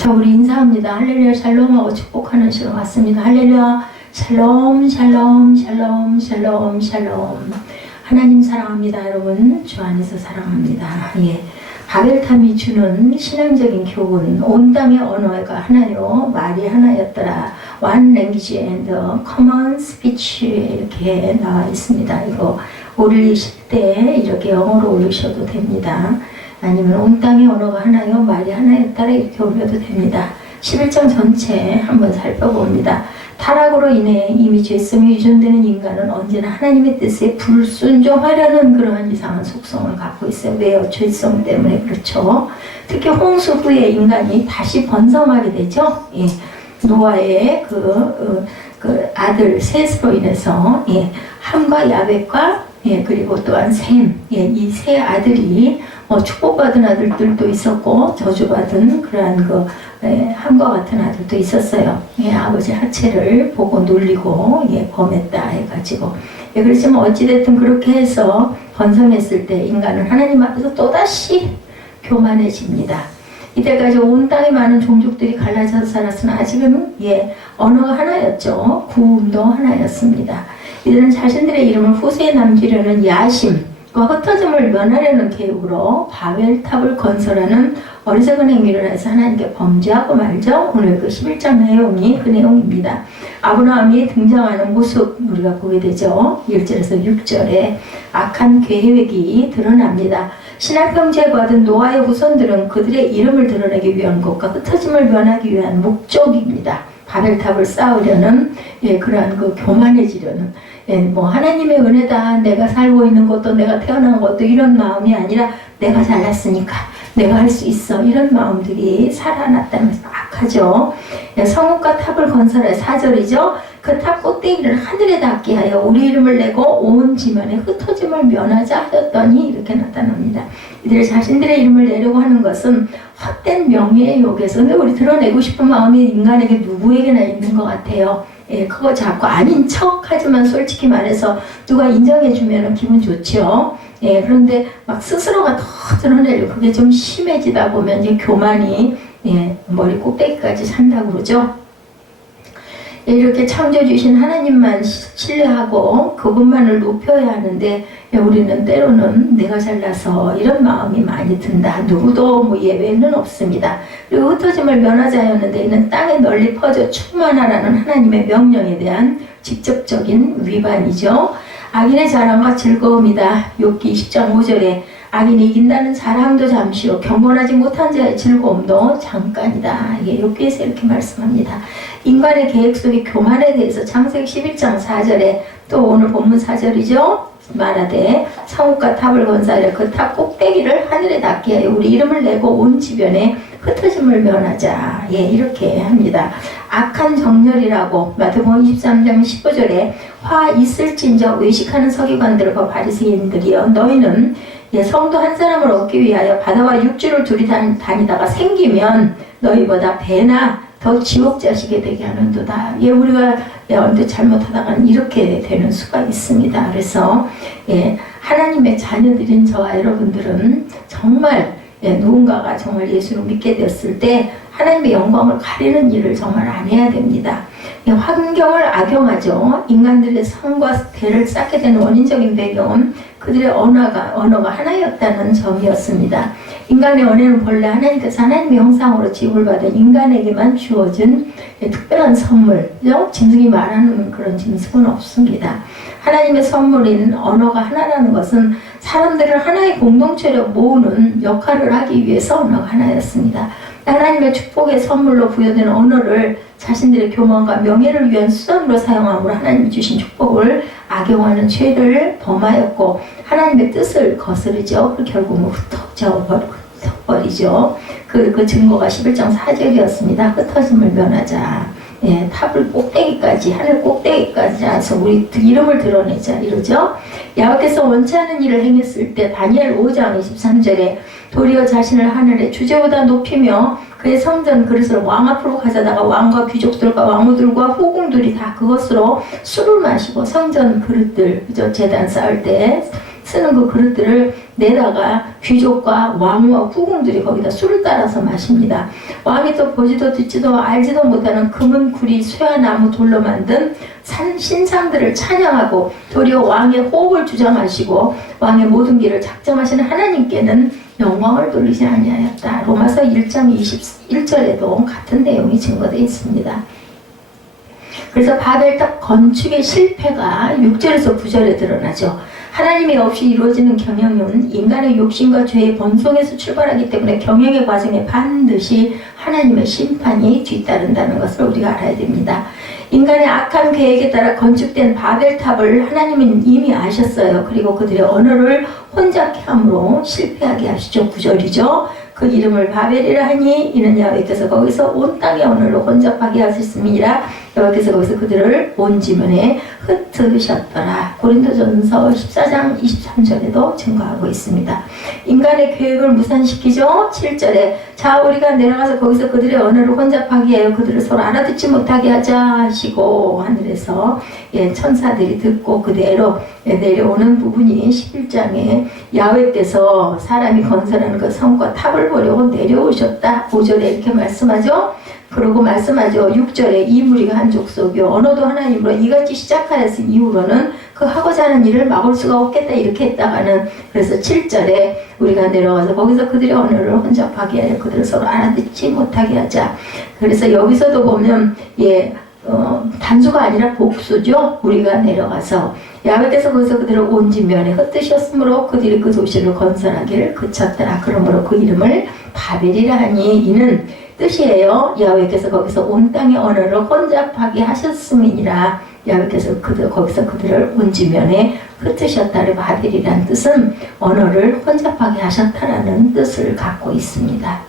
자, 우리 인사합니다. 할렐루야 샬롬하고 축복하는 시간 왔습니다. 할렐루야 샬롬 샬롬 샬롬 샬롬 샬롬. 하나님 사랑합니다. 여러분 주 안에서 사랑합니다. 예, 바벨탑이 주는 신앙적인 교훈. 온 땅의 언어가 하나요, 말이 하나였더라. One language and common speech 이렇게 나와 있습니다. 이거 올리실 때 이렇게 영어로 올리셔도 됩니다. 아니면 온 땅의 언어가 하나요, 말이 하나였다라 이렇게 올려도 됩니다. 11장 전체 한번 살펴봅니다. 타락으로 인해 이미 죄성이 유전되는 인간은 언제나 하나님의 뜻에 불순종하려는 그러한 이상한 속성을 갖고 있어요. 왜요? 죄성 때문에 그렇죠. 특히 홍수 후에 인간이 다시 번성하게 되죠. 예. 노아의 그 아들 셋으로 인해서, 예, 함과 야벳과, 예, 그리고 또한 셈, 예, 이 세 아들이 축복받은 아들들도 있었고 저주받은 그러한 함과 같은 아들도 있었어요. 예, 아버지 하체를 보고 놀리고, 예, 범했다 해가지고, 예, 그렇지만 어찌됐든 그렇게 해서 번성했을 때 인간은 하나님 앞에서 또다시 교만해집니다. 이때까지 온 땅에 많은 종족들이 갈라져서 살았으나 아직은, 예, 언어가 하나였죠. 구음도 하나였습니다. 이들은 자신들의 이름을 후세에 남기려는 야심과 흩어짐을 면하려는 계획으로 바벨탑을 건설하는 어리석은 행위를 해서 하나님께 범죄하고 말죠. 오늘 그 11장 내용이 그 내용입니다. 아브라함이 등장하는 모습 우리가 보게 되죠. 1절에서 6절에 악한 계획이 드러납니다. 신앙평 제거하던 노아의 후손들은 그들의 이름을 드러내기 위한 것과 흩어짐을 면하기 위한 목적입니다. 바벨탑을 쌓으려는, 예, 그러한 교만해지려는, 예, 하나님의 은혜다, 내가 살고 있는 것도 내가 태어난 것도 이런 마음이 아니라 내가 잘났으니까 내가 할 수 있어, 이런 마음들이 살아났다면서 악하죠. 예, 성읍과 탑을 건설해 4절이죠. 그 탑 꼭대기를 하늘에 닿게 하여 우리 이름을 내고 온 지면에 흩어짐을 면하자 하였더니 이렇게 나타납니다. 이들 자신들의 이름을 내려고 하는 것은 헛된 명예의 욕에서, 근데 우리 드러내고 싶은 마음이 인간에게 누구에게나 있는 것 같아요. 예, 그거 자꾸 아닌 척 하지만 솔직히 말해서 누가 인정해주면 기분 좋죠. 예, 그런데 막 스스로가 더 드러내려고 그게 좀 심해지다 보면 이제 교만이, 예, 머리 꼭대기까지 산다고 그러죠. 예, 이렇게 창조주신 하나님만 신뢰하고 그분만을 높여야 하는데, 예, 우리는 때로는 내가 잘나서 이런 마음이 많이 든다. 누구도 예외는 없습니다. 그리고 흩어짐을 면하자였는데 이는 땅에 널리 퍼져 충만하라는 하나님의 명령에 대한 직접적인 위반이죠. 악인의 자랑과 즐거움이다. 욥기 20장 5절에 악인이 이긴다는 자랑도 잠시요 경건하지 못한 자의 즐거움도 잠깐이다. 이게 욥기에서 이렇게 말씀합니다. 인간의 계획 속의 교만에 대해서 창세기 11장 4절에 또 오늘 본문 4절이죠. 말하되 성읍과 탑을 건설하여 그 탑 꼭대기를 하늘에 닿게 하여 우리 이름을 내고 온 지변에 흩어짐을 면하자. 예, 이렇게 합니다. 악한 정렬이라고 마태복음 23장 15절에 화 있을진저 외식하는 서기관들과 바리새인들이여 너희는, 예, 성도 한 사람을 얻기 위하여 바다와 육지를 둘이 다니다가 생기면 너희보다 배나 더 지옥 자식이 되게 하는도다. 예, 우리가 언제 잘못하다가는 이렇게 되는 수가 있습니다. 그래서, 예, 하나님의 자녀들인 저와 여러분들은 정말, 예, 누군가가 정말 예수를 믿게 되었을 때 하나님의 영광을 가리는 일을 정말 안 해야 됩니다. 예, 환경을 악용하죠. 인간들의 성과 대를 쌓게 되는 원인적인 배경은 그들의 언어가 하나였다는 점이었습니다. 인간의 언어는 본래 하나님께서 하나님의 형상으로 지음을 받은 인간에게만 주어진, 예, 특별한 선물이죠. 짐승이 말하는 그런 짐승은 없습니다. 하나님의 선물인 언어가 하나라는 것은 사람들을 하나의 공동체로 모으는 역할을 하기 위해서 언어가 하나였습니다. 하나님의 축복의 선물로 부여된 언어를 자신들의 교만과 명예를 위한 수단으로 사용함으로 하나님이 주신 축복을 악용하는 죄를 범하였고 하나님의 뜻을 거스르죠. 결국은 흩어버리죠. 그 증거가 11장 4절이었습니다. 흩어짐을 면하자. 예, 탑을 꼭대기까지, 하늘 꼭대기까지 해서 우리 이름을 드러내자 이러죠. 야훼께서 원치 않은 일을 행했을 때 다니엘 5장 23절에 도리어 자신을 하늘에 주제보다 높이며 그의 성전 그릇을 왕 앞으로 가져다가 왕과 귀족들과 왕후들과 후궁들이 다 그것으로 술을 마시고 성전 그릇들, 그죠? 제단 쌓을 때 쓰는 그 그릇들을 내다가 귀족과 왕과 후궁들이 거기다 술을 따라서 마십니다. 왕이 또 보지도 듣지도 알지도 못하는 금은 구리 쇠화나무 돌로 만든 신상들을 찬양하고 도리어 왕의 호흡을 주장하시고 왕의 모든 길을 작정하시는 하나님께는 영광을 돌리지 아니하였다. 로마서 1장 21절에도 같은 내용이 증거되어 있습니다. 그래서 바벨탑 건축의 실패가 6절에서 9절에 드러나죠. 하나님이 없이 이루어지는 경영은 인간의 욕심과 죄의 번성에서 출발하기 때문에 경영의 과정에 반드시 하나님의 심판이 뒤따른다는 것을 우리가 알아야 됩니다. 인간의 악한 계획에 따라 건축된 바벨탑을 하나님은 이미 아셨어요. 그리고 그들의 언어를 혼잡케 함으로 실패하게 하시죠. 9절이죠. 그 이름을 바벨이라 하니 이는 야훼께서 거기서 온 땅의 언어로 혼잡하게 하셨음이라. 여호와께서 거기서 그들을 온 지면에 흩으셨더라. 고린도전서 14장 23절에도 증거하고 있습니다. 인간의 계획을 무산시키죠. 7절에 자 우리가 내려가서 거기서 그들의 언어를 혼잡하게 하여 그들을 서로 알아듣지 못하게 하자 하시고 하늘에서 천사들이 듣고 그대로 내려오는 부분이 11장에 야훼께서 사람이 건설하는 그 성과 탑을 보려고 내려오셨다. 5절에 이렇게 말씀하죠. 그러고 말씀하죠. 6절에 이 무리가 한 족속이요 언어도 하나님으로 이같이 시작하였은 이후로는 그 하고자 하는 일을 막을 수가 없겠다 이렇게 했다가는 그래서 7절에 우리가 내려가서 거기서 그들의 언어를 혼잡하게 하여 그들을 서로 알아듣지 못하게 하자. 그래서 여기서도 보면 단수가 아니라 복수죠. 우리가 내려가서 야훼께서 거기서 그들을 온 지면에 흩으셨으므로 그들이 그 도시를 건설하기를 그쳤더라. 그러므로 그 이름을 바벨이라 하니 이는 뜻이에요. 야훼께서 거기서 온 땅의 언어를 혼잡하게 하셨음이니라. 야훼께서 거기서 그들을 온 지면에 흩으셨다를 바벨이란 뜻은 언어를 혼잡하게 하셨다라는 뜻을 갖고 있습니다.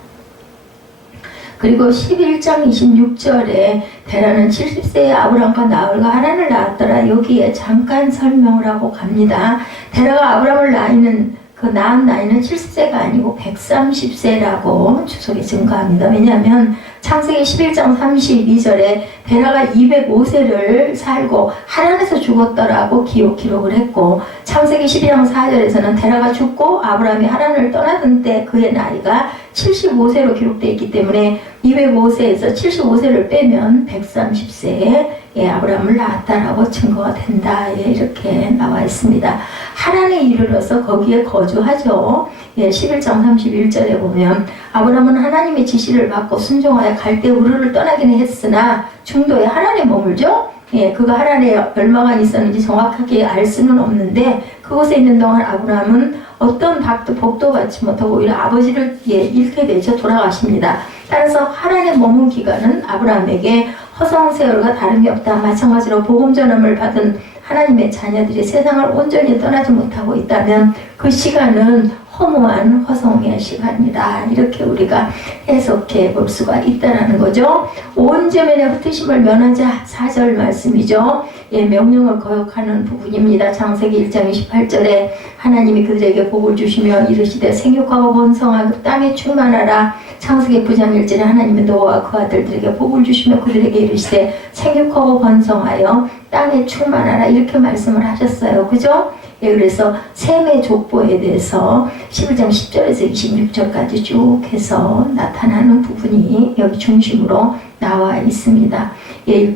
그리고 11장 26절에 데라는 70세의 아브람과 나홀과 하란을 낳았더라. 여기에 잠깐 설명을 하고 갑니다. 데라가 아브람을 낳은 나이는 70세가 아니고 130세라고 주석이 증거합니다. 왜냐하면 창세기 11장 32절에 데라가 205세를 살고 하란에서 죽었더라고 기록을 했고 창세기 12장 4절에서는 데라가 죽고 아브람이 하란을 떠나던 때 그의 나이가 75세로 기록되어 있기 때문에 205세에서 75세를 빼면 130세에 아브람을 낳았다라고 증거가 된다. 이렇게 나와 있습니다. 하란에 이르러서 거기에 거주하죠. 11장 31절에 보면 아브람은 하나님의 지시를 받고 순종하여 갈대 우르를 떠나기는 했으나 중도에 하란에 머물죠. 그가 하란에 얼마간 있었는지 정확하게 알 수는 없는데 그곳에 있는 동안 아브람은 어떤 복도 받지 못하고 오히려 아버지를 잃게 되죠. 돌아가십니다. 따라서 하란에 머문 기간은 아브람에게 허송세월과 다름이 없다. 마찬가지로 복음 전함을 받은 하나님의 자녀들이 세상을 온전히 떠나지 못하고 있다면 그 시간은 허무한 허송의 시간이다. 이렇게 우리가 해석해 볼 수가 있다는 거죠. 온 지면에 흩으심을 면하자 4절 말씀이죠. 명령을 거역하는 부분입니다. 창세기 1장 28절에 하나님이 그들에게 복을 주시며 이르시되 생육하고 번성하고 땅에 충만하라. 창세기 9장 1절에 하나님은 노아와 그 아들들에게 복을 주시며 그들에게 이르시되 생육하고 번성하여 땅에 충만하라. 이렇게 말씀을 하셨어요. 그죠? 그래서 셈의 족보에 대해서 11장 10절에서 26절까지 쭉 해서 나타나는 부분이 여기 중심으로 나와 있습니다.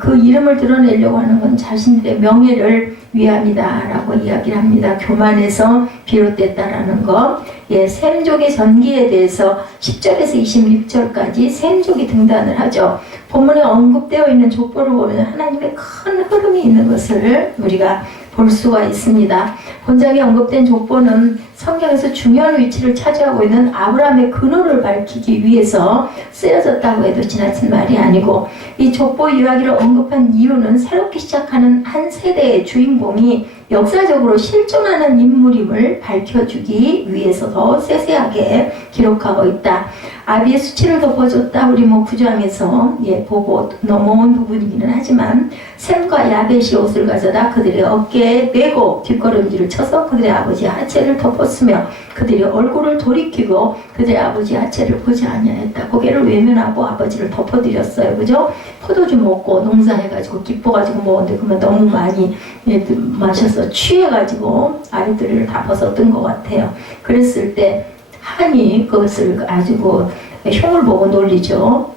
그 이름을 드러내려고 하는 건 자신들의 명예를 위함이다라고 이야기를 합니다. 교만에서 비롯됐다라는 것. 셈족의 전기에 대해서 10절에서 26절까지 셈족이 등단을 하죠. 본문에 언급되어 있는 족보를 보면 하나님의 큰 흐름이 있는 것을 우리가 볼 수가 있습니다. 본장에 언급된 족보는 성경에서 중요한 위치를 차지하고 있는 아브라함의 근원을 밝히기 위해서 쓰여졌다고 해도 지나친 말이 아니고 이 족보 이야기를 언급한 이유는 새롭게 시작하는 한 세대의 주인공이 역사적으로 실존하는 인물임을 밝혀주기 위해서 더 세세하게 기록하고 있다. 아비의 수치를 덮어줬다. 우리 9장에서 보고 넘어온 부분이기는 하지만 셈과 야벳이 옷을 가져다 그들의 어깨에 메고 뒷걸음질을 쳐서 그들의 아버지 하체를 덮어 컸으며 그들이 얼굴을 돌이키고 그들의 아버지 아체를 보지 아니하였다. 고개를 외면하고 아버지를 덮어드렸어요. 그죠? 포도주 먹고 농사해가지고 기뻐가지고 먹었는데 그러면 너무 많이 마셔서 취해가지고 아이들을 다 벗었던 것 같아요. 그랬을 때 하나님이 그것을 가지고 흉을 보고 놀리죠.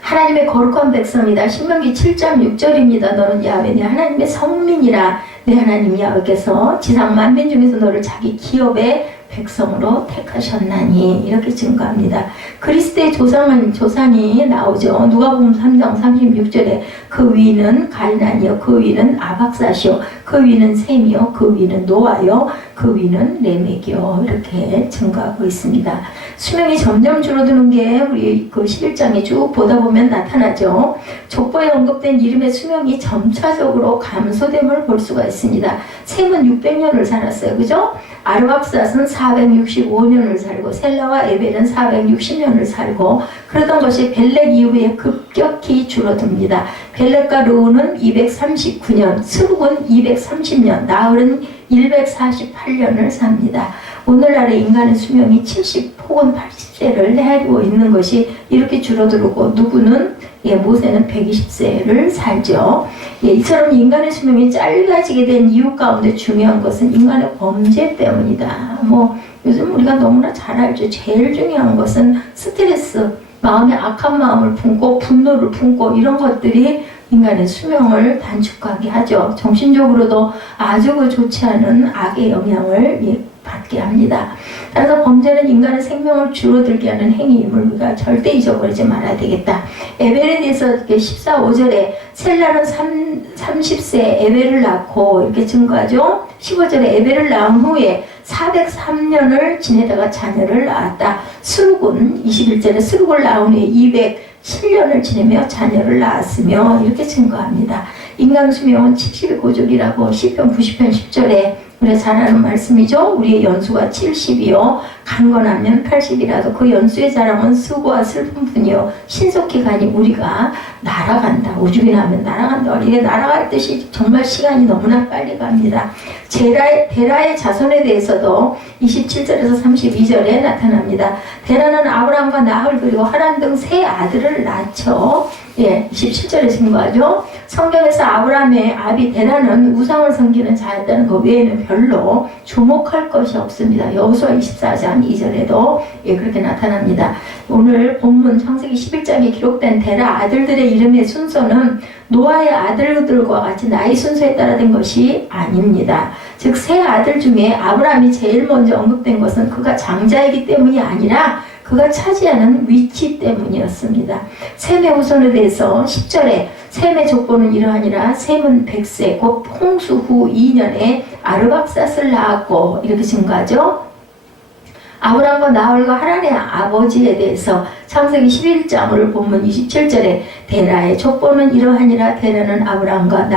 하나님의 거룩한 백성이다. 신명기 7장 6절입니다. 너는 야훼 네 하나님의 성민이라. 내 하나님 야훼께서 지상 만민 중에서 너를 자기 기업의 백성으로 택하셨나니. 이렇게 증거합니다. 그리스도의 조상이 나오죠. 누가복음 3장 36절에 그 위는 가이난이요 그 위는 아박사시요 그 위는 셈이요 그 위는 노아요 그 위는 레멕이요. 이렇게 증거하고 있습니다. 수명이 점점 줄어드는 게 우리 그 11장에 쭉 보다 보면 나타나죠. 족보에 언급된 이름의 수명이 점차적으로 감소됨을 볼 수가 있습니다. 셈은 600년을 살았어요. 그죠? 아르박삿은 465년을 살고 셀라와 에벨은 460년을 살고 그러던 것이 벨렉 이후에 급격히 줄어듭니다. 벨렉과 르우는 239년, 스룹은 230년, 나흘은 148년을 삽니다. 오늘날의 인간의 수명이 70 혹은 80세를 헤아리고 있는 것이 이렇게 줄어들고 누구는 모세는 120세를 살죠. 이처럼 인간의 수명이 짧아지게 된 이유 가운데 중요한 것은 인간의 범죄 때문이다. 요즘 우리가 너무나 잘 알죠. 제일 중요한 것은 스트레스, 마음에 악한 마음을 품고 분노를 품고 이런 것들이 인간의 수명을 단축하게 하죠. 정신적으로도 아주 좋지 않은 악의 영향을 받게 합니다. 따라서 범죄는 인간의 생명을 줄어들게 하는 행위임을 우리가 절대 잊어버리지 말아야 되겠다. 에벨에 대해서 14, 5절에 셀라는 30세 에벨을 낳고 이렇게 증거하죠. 15절에 에벨을 낳은 후에 403년을 지내다가 자녀를 낳았다. 스룩은 21절에 스룩을 낳은 후에 207년을 지내며 자녀를 낳았으며 이렇게 증거합니다. 인간 수명은 70의 고졸이라고 시편 90편 10절에 우리가 잘 아는 말씀이죠. 우리의 연수가 70이요 강건하면 80이라도 그 연수의 자랑은 수고와 슬픔뿐이요 신속히 가니 우리가 날아간다. 우주에 나면 날아간다. 우리가 날아갈 듯이 정말 시간이 너무나 빨리 갑니다. 데라의 자손에 대해서도 27절에서 32절에 나타납니다. 데라는 아브라함과 나홀 그리고 하란 등 세 아들을 낳죠. 27절에 증거하죠. 성경에서 아브라함의 아비 데라는 우상을 섬기는 자였다는 것 외에는 별로 주목할 것이 없습니다. 여호수아 24장 2절에도 그렇게 나타납니다. 오늘 본문 창세기 11장에 기록된 데라 아들들의 이름의 순서는 노아의 아들들과 같이 나이 순서에 따라 된 것이 아닙니다. 즉 세 아들 중에 아브라함이 제일 먼저 언급된 것은 그가 장자이기 때문이 아니라 그가 차지하는 위치 때문이었습니다. 셈의 후손에 대해서 10절에 셈의 족보는 이러하니라. 셈은 100세 곧 홍수 후 2년에 아르박삿을 낳았고 이렇게 증거하죠. 아브라함과 나홀과 하란의 아버지에 대해서 창세기 11장을 본문 27절에 데라의 족보는 이러하니라. 데라는 아브라함과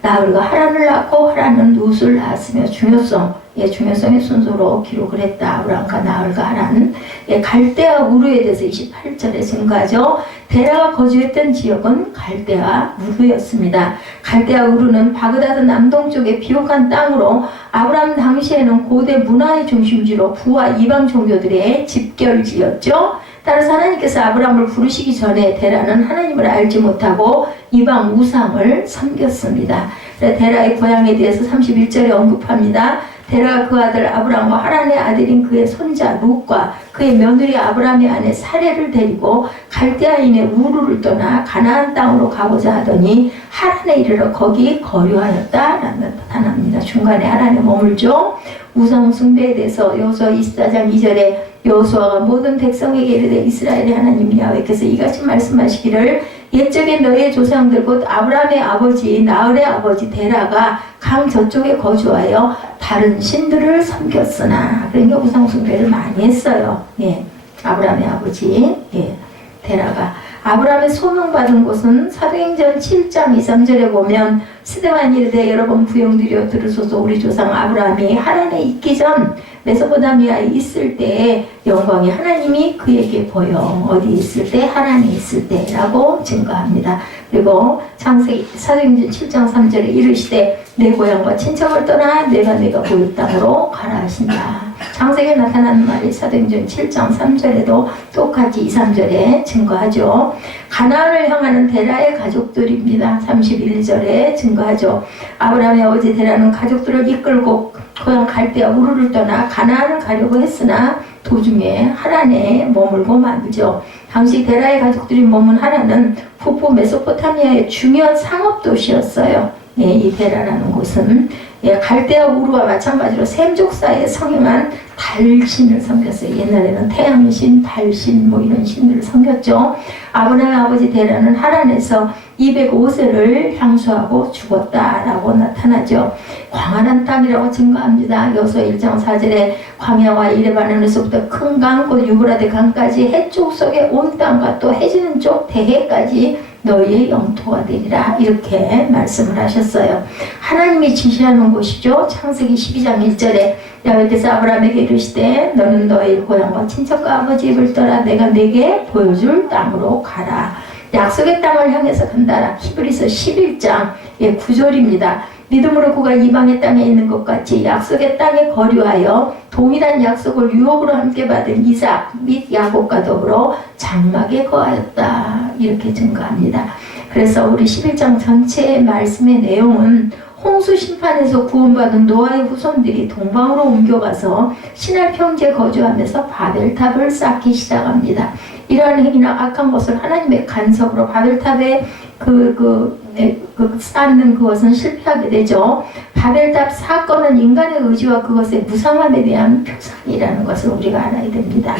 나홀과 하란을 낳고 하란은 룻을 낳았으며 중요성의 순서로 기록을 했다. 아브라함과 나홀과 하란. 갈대아 우르에 대해서 28절에 증거하죠. 데라가 거주했던 지역은 갈대아 우르였습니다. 갈대아 우르는 바그다드 남동쪽의 비옥한 땅으로 아브라함 당시에는 고대 문화의 중심지로 부와 이방 종교들의 집결지였죠. 따라서 하나님께서 아브라함을 부르시기 전에 데라는 하나님을 알지 못하고 이방 우상을 섬겼습니다. 데라의 고향에 대해서 31절에 언급합니다. 데라가 그 아들 아브라함과 하란의 아들인 그의 손자 룻과 그의 며느리 아브라함의 아내 사레를 데리고 갈대아인의 우르를 떠나 가나안 땅으로 가고자 하더니 하란에 이르러 거기 거류하였다라는 나타납니다. 중간에 하란에 머물죠. 우상 숭배에 대해서 여호수아 24장 2절에 여호수아가 모든 백성에게 이르되 이스라엘의 하나님 야훼께서 이같이 말씀하시기를 옛적에 너의 조상들 곧 아브라함의 아버지 나홀의 아버지 데라가 강 저쪽에 거주하여 다른 신들을 섬겼으나. 그러니까 우상 숭배를 많이 했어요. 아브라함의 아버지 데라가. 아브라함의 소명받은 곳은 사도행전 7장 2, 3절에 보면 스데반이 이르되 여러분 부용들여 들으소서. 우리 조상 아브라함이 하란에 있기 전 메소포타미아에 있을 때의 영광이 하나님이 그에게 보여. 어디 있을 때? 하란에 있을 때라고 증거합니다. 그리고 창세기 사도행전 7장 3절에 이르시되 내 고향과 친척을 떠나 내가 보일 땅으로 가라 하신다. 창세기에 나타나는 말이 사도행전 7장 3절에도 똑같이 2, 3절에 증거하죠. 가나안을 향하는 데라의 가족들입니다. 31절에 증거하죠. 아브라함의 아버지 데라는 가족들을 이끌고 고향 갈대아 우르를 떠나 가나안을 가려고 했으나 도중에 하란에 머물고 말죠. 당시 데라의 가족들이 머문 하란은 북부 메소포타미아의 중요한 상업 도시였어요. 예, 이 데라라는 곳은 갈대아 우르와 마찬가지로 셈족사에 성행한 달신을 섬겼어요. 옛날에는 태양신, 달신 뭐 이런 신들을 섬겼죠. 아브라함의 아버지 데라는 하란에서 205세를 향수하고 죽었다라고 나타나죠. 광활한 땅이라고 증거합니다. 여호수아 1장 4절에 광야와 이레바논에서부터 큰 강, 곧 유브라데 강까지 해쪽 속의 온 땅과 또 해지는 쪽 대해까지 너희의 영토가 되리라 이렇게 말씀을 하셨어요. 하나님이 지시하는 곳이죠. 창세기 12장 1절에 야훼께서 아브라함에게 이르시되 너는 너의 고향과 친척과 아버지 집을 떠나 내가 네게 보여줄 땅으로 가라. 약속의 땅을 향해서 간다라. 히브리서 11장 9절입니다. 믿음으로 그가 이방의 땅에 있는 것 같이 약속의 땅에 거류하여 동일한 약속을 유업으로 함께 받은 이삭 및 야곱과 더불어 장막에 거하였다. 이렇게 증거합니다. 그래서 우리 11장 전체의 말씀의 내용은 홍수 심판에서 구원받은 노아의 후손들이 동방으로 옮겨가서 시날 평지에 거주하면서 바벨탑을 쌓기 시작합니다. 이러한 행위나 악한 것을 하나님의 간섭으로 바벨탑에 쌓는 그것은 실패하게 되죠. 바벨탑 사건은 인간의 의지와 그것의 무상함에 대한 표상이라는 것을 우리가 알아야 됩니다.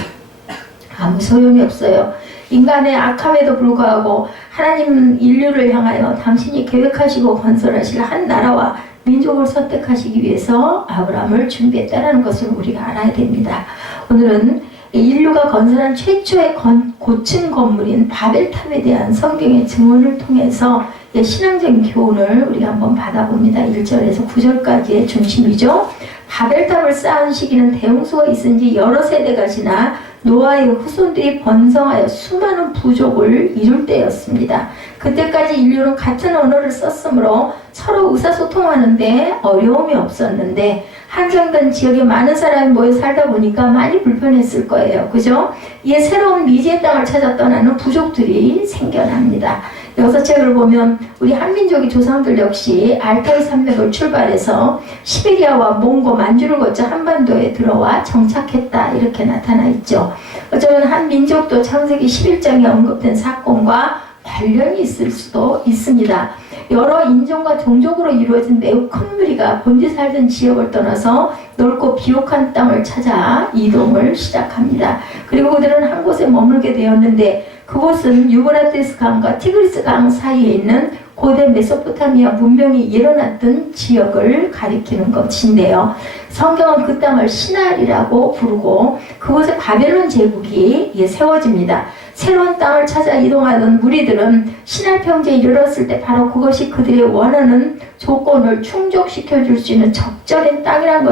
아무 소용이 없어요. 인간의 악함에도 불구하고 하나님은 인류를 향하여 당신이 계획하시고 건설하실 한 나라와 민족을 선택하시기 위해서 아브라함을 준비했다는 것을 우리가 알아야 됩니다. 오늘은 인류가 건설한 최초의 고층 건물인 바벨탑에 대한 성경의 증언을 통해서 신앙적인 교훈을 우리가 한번 받아봅니다. 1절에서 9절까지의 중심이죠. 바벨탑을 쌓은 시기는 대홍수가 있은 지 여러 세대가 지나 노아의 후손들이 번성하여 수많은 부족을 이룰 때였습니다. 그때까지 인류는 같은 언어를 썼으므로 서로 의사소통하는데 어려움이 없었는데 한정된 지역에 많은 사람이 모여 살다 보니까 많이 불편했을 거예요. 그죠? 이에 새로운 미지의 땅을 찾아 떠나는 부족들이 생겨납니다. 여기서 책을 보면 우리 한민족의 조상들 역시 알타이 산맥을 출발해서 시베리아와 몽고, 만주를 거쳐 한반도에 들어와 정착했다 이렇게 나타나 있죠. 어쩌면 한 민족도 창세기 11장에 언급된 사건과 관련이 있을 수도 있습니다. 여러 인종과 종족으로 이루어진 매우 큰 무리가 본디 살던 지역을 떠나서 넓고 비옥한 땅을 찾아 이동을 시작합니다. 그리고 그들은 한 곳에 머물게 되었는데 그곳은 유브라테스 강과 티그리스 강 사이에 있는 고대 메소포타미아 문명이 일어났던 지역을 가리키는 것인데요. 성경은 그 땅을 시날이라고 부르고 그곳에 바벨론 제국이 세워집니다. 새로운 땅을 찾아 이동하던 무리들은 시날 평지에 이르렀을 때 바로 그것이 그들의 원하는 조건을 충족시켜 줄 수 있는 적절한 땅이라는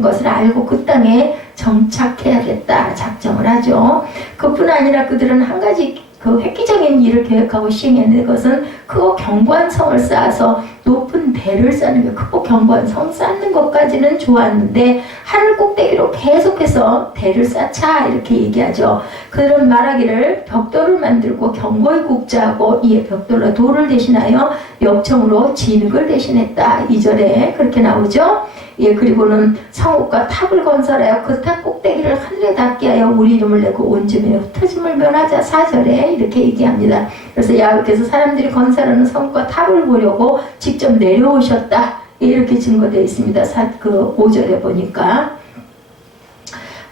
것을 알고 그 땅에 정착해야겠다 작정을 하죠. 그뿐 아니라 그들은 한 가지 획기적인 일을 계획하고 시행했는데 그것은 크고 견고한 성을 쌓아서 높은 대를 쌓는 게 크고 견고한 성 쌓는 것까지는 좋았는데 하늘 꼭대기로 계속해서 대를 쌓자 이렇게 얘기하죠. 그들은 말하기를 벽돌을 만들고 견고히 굽자하고 이에 벽돌로 돌을 대신하여 역청으로 진흙을 대신했다. 2절에 그렇게 나오죠. 그리고는 성읍과 탑을 건설하여 그 탑 꼭대기를 하늘에 닿게 하여 우리 이름을 내고 온몸에 흩어짐을 면하자. 4절에 이렇게 얘기합니다. 그래서 야훼께서 사람들이 건설하는 성읍과 탑을 보려고 직접 내려오셨다. 이렇게 증거되어 있습니다. 5절에 보니까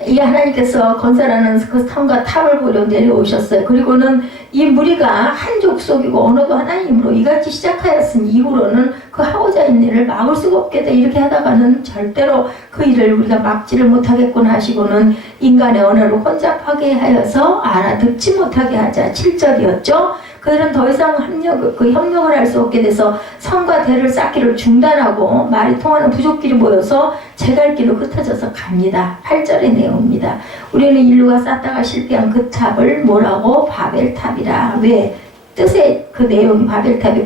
이 하나님께서 건설하는 그 성과 탑을 보려 내려오셨어요. 그리고는 이 무리가 한 족속이고 언어도 하나님으로 이같이 시작하였으니 이후로는 그 하고자 있는 일을 막을 수가 없겠다. 이렇게 하다가는 절대로 그 일을 우리가 막지를 못하겠구나 하시고는 인간의 언어를 혼잡하게 하여서 알아듣지 못하게 하자. 7절이었죠. 그들은 더 이상 협력을 할 수 없게 돼서 성과 대를 쌓기를 중단하고 말이 통하는 부족끼리 모여서 제갈 길로 흩어져서 갑니다. 8절의 내용입니다. 우리는 인류가 쌓다가 실패한 그 탑을 뭐라고? 바벨탑이라. 왜? 뜻의 그 내용이 바벨탑이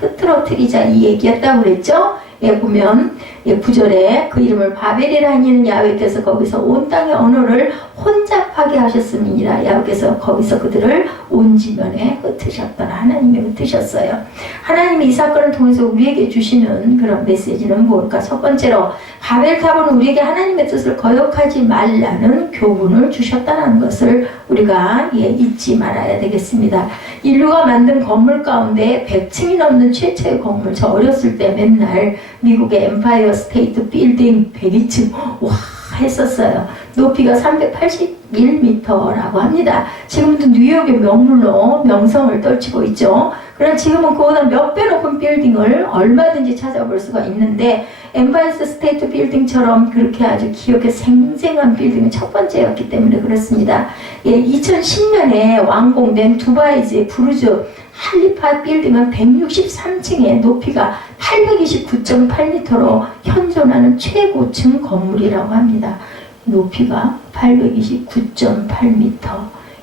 흐트러뜨리자 이 얘기였다고 그랬죠? 예, 보면 예, 9절에 그 이름을 바벨이라 하니는 야훼께서 거기서 온 땅의 언어를 혼잡하게 하셨음이니라. 야훼께서 거기서 그들을 온 지면에 흩으셨더라. 하나님이 흩으셨어요. 하나님이 이 사건을 통해서 우리에게 주시는 그런 메시지는 뭘까? 첫 번째로 바벨탑은 우리에게 하나님의 뜻을 거역하지 말라는 교훈을 주셨다는 것을 우리가 예, 잊지 말아야 되겠습니다. 인류가 만든 건물 가운데 100층이 넘는 최초의 건물, 저 어렸을 때 맨날 미국의 엠파이어 스테이트 빌딩 102층 와 했었어요. 높이가 381m라고 합니다. 지금도 뉴욕의 명물로 명성을 떨치고 있죠. 그러나 지금은 그보다 몇 배 높은 빌딩을 얼마든지 찾아볼 수가 있는데 엠파이어 스테이트 빌딩처럼 그렇게 아주 기억에 생생한 빌딩은 첫 번째였기 때문에 그렇습니다. 예, 2010년에 완공된 두바이의 부르즈 할리파 빌딩은 163층에 높이가 829.8m로 현존하는 최고층 건물이라고 합니다. 높이가 829.8m.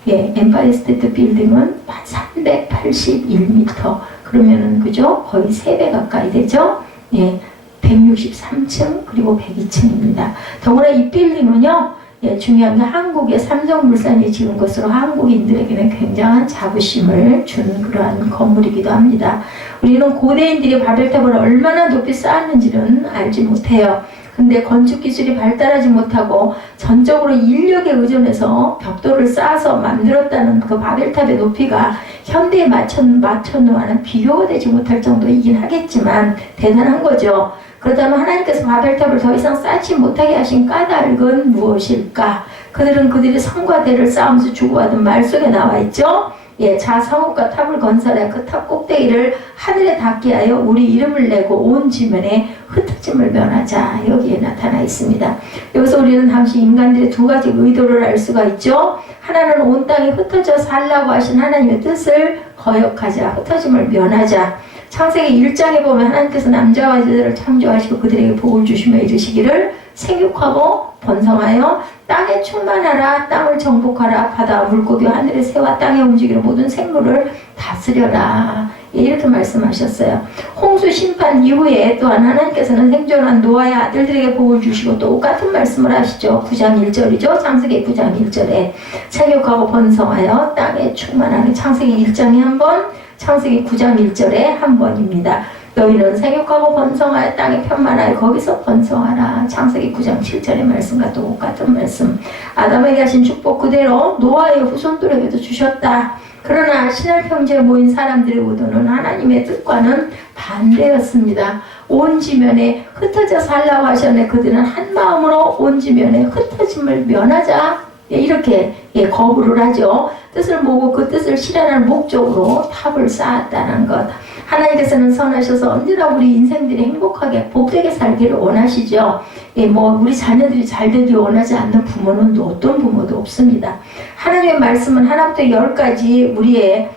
예, 엠파이어 스테이트 빌딩은 381m. 그러면은 그죠? 거의 3배 가까이 되죠? 예, 163층 그리고 102층입니다. 더구나 이 빌딩은요. 예, 중요한 게 한국의 삼성물산이 지은 것으로 한국인들에게는 굉장한 자부심을 준 그러한 건물이기도 합니다. 우리는 고대인들이 바벨탑을 얼마나 높이 쌓았는지는 알지 못해요. 근데 건축기술이 발달하지 못하고 전적으로 인력에 의존해서 벽돌을 쌓아서 만들었다는 그 바벨탑의 높이가 현대에 맞춰놓아는 비교가 되지 못할 정도이긴 하겠지만 대단한 거죠. 그렇다면 하나님께서 바벨탑을 더 이상 쌓지 못하게 하신 까닭은 무엇일까? 그들은 그들의 성과 대를 쌓으면서 주고받은 말 속에 나와 있죠. 예, 자 성읍과 탑을 건설해 그 탑 꼭대기를 하늘에 닿게 하여 우리 이름을 내고 온 지면에 흩어짐을 면하자. 여기에 나타나 있습니다. 여기서 우리는 당시 인간들의 두 가지 의도를 알 수가 있죠. 하나는 온 땅에 흩어져 살라고 하신 하나님의 뜻을 거역하자, 흩어짐을 면하자. 창세기 1장에 보면 하나님께서 남자와 여자를 창조하시고 그들에게 복을 주시며 이르시기를 생육하고 번성하여 땅에 충만하라, 땅을 정복하라, 바다와 물고기와 하늘의 새와 땅에 움직이는 모든 생물을 다스려라. 예, 이렇게 말씀하셨어요. 홍수 심판 이후에 또한 하나님께서는 생존한 노아의 아들들에게 복을 주시고 똑같은 말씀을 하시죠. 9장 1절이죠. 창세기 9장 1절에 생육하고 번성하여 땅에 충만하게. 창세기 1장에 한 번, 창세기 9장 1절에 한 번입니다. 너희는 생육하고 번성하여 땅에 편만하여 거기서 번성하라. 창세기 9장 7절의 말씀과 똑같은 말씀. 아담에게 하신 축복 그대로 노아의 후손들에게도 주셨다. 그러나 신할 평지에 모인 사람들의 의도는 하나님의 뜻과는 반대였습니다. 온 지면에 흩어져 살라고 하셨네. 그들은 한 마음으로 온 지면에 흩어짐을 면하자. 이렇게 거부를 하죠. 뜻을 모으고 그 뜻을 실현할 목적으로 탑을 쌓았다는 것. 하나님께서는 선하셔서 언제나 우리 인생들이 행복하게 복되게 살기를 원하시죠. 우리 자녀들이 잘 되길 원하지 않는 부모는 어떤 부모도 없습니다. 하나님의 말씀은 하나부터 10까지 우리의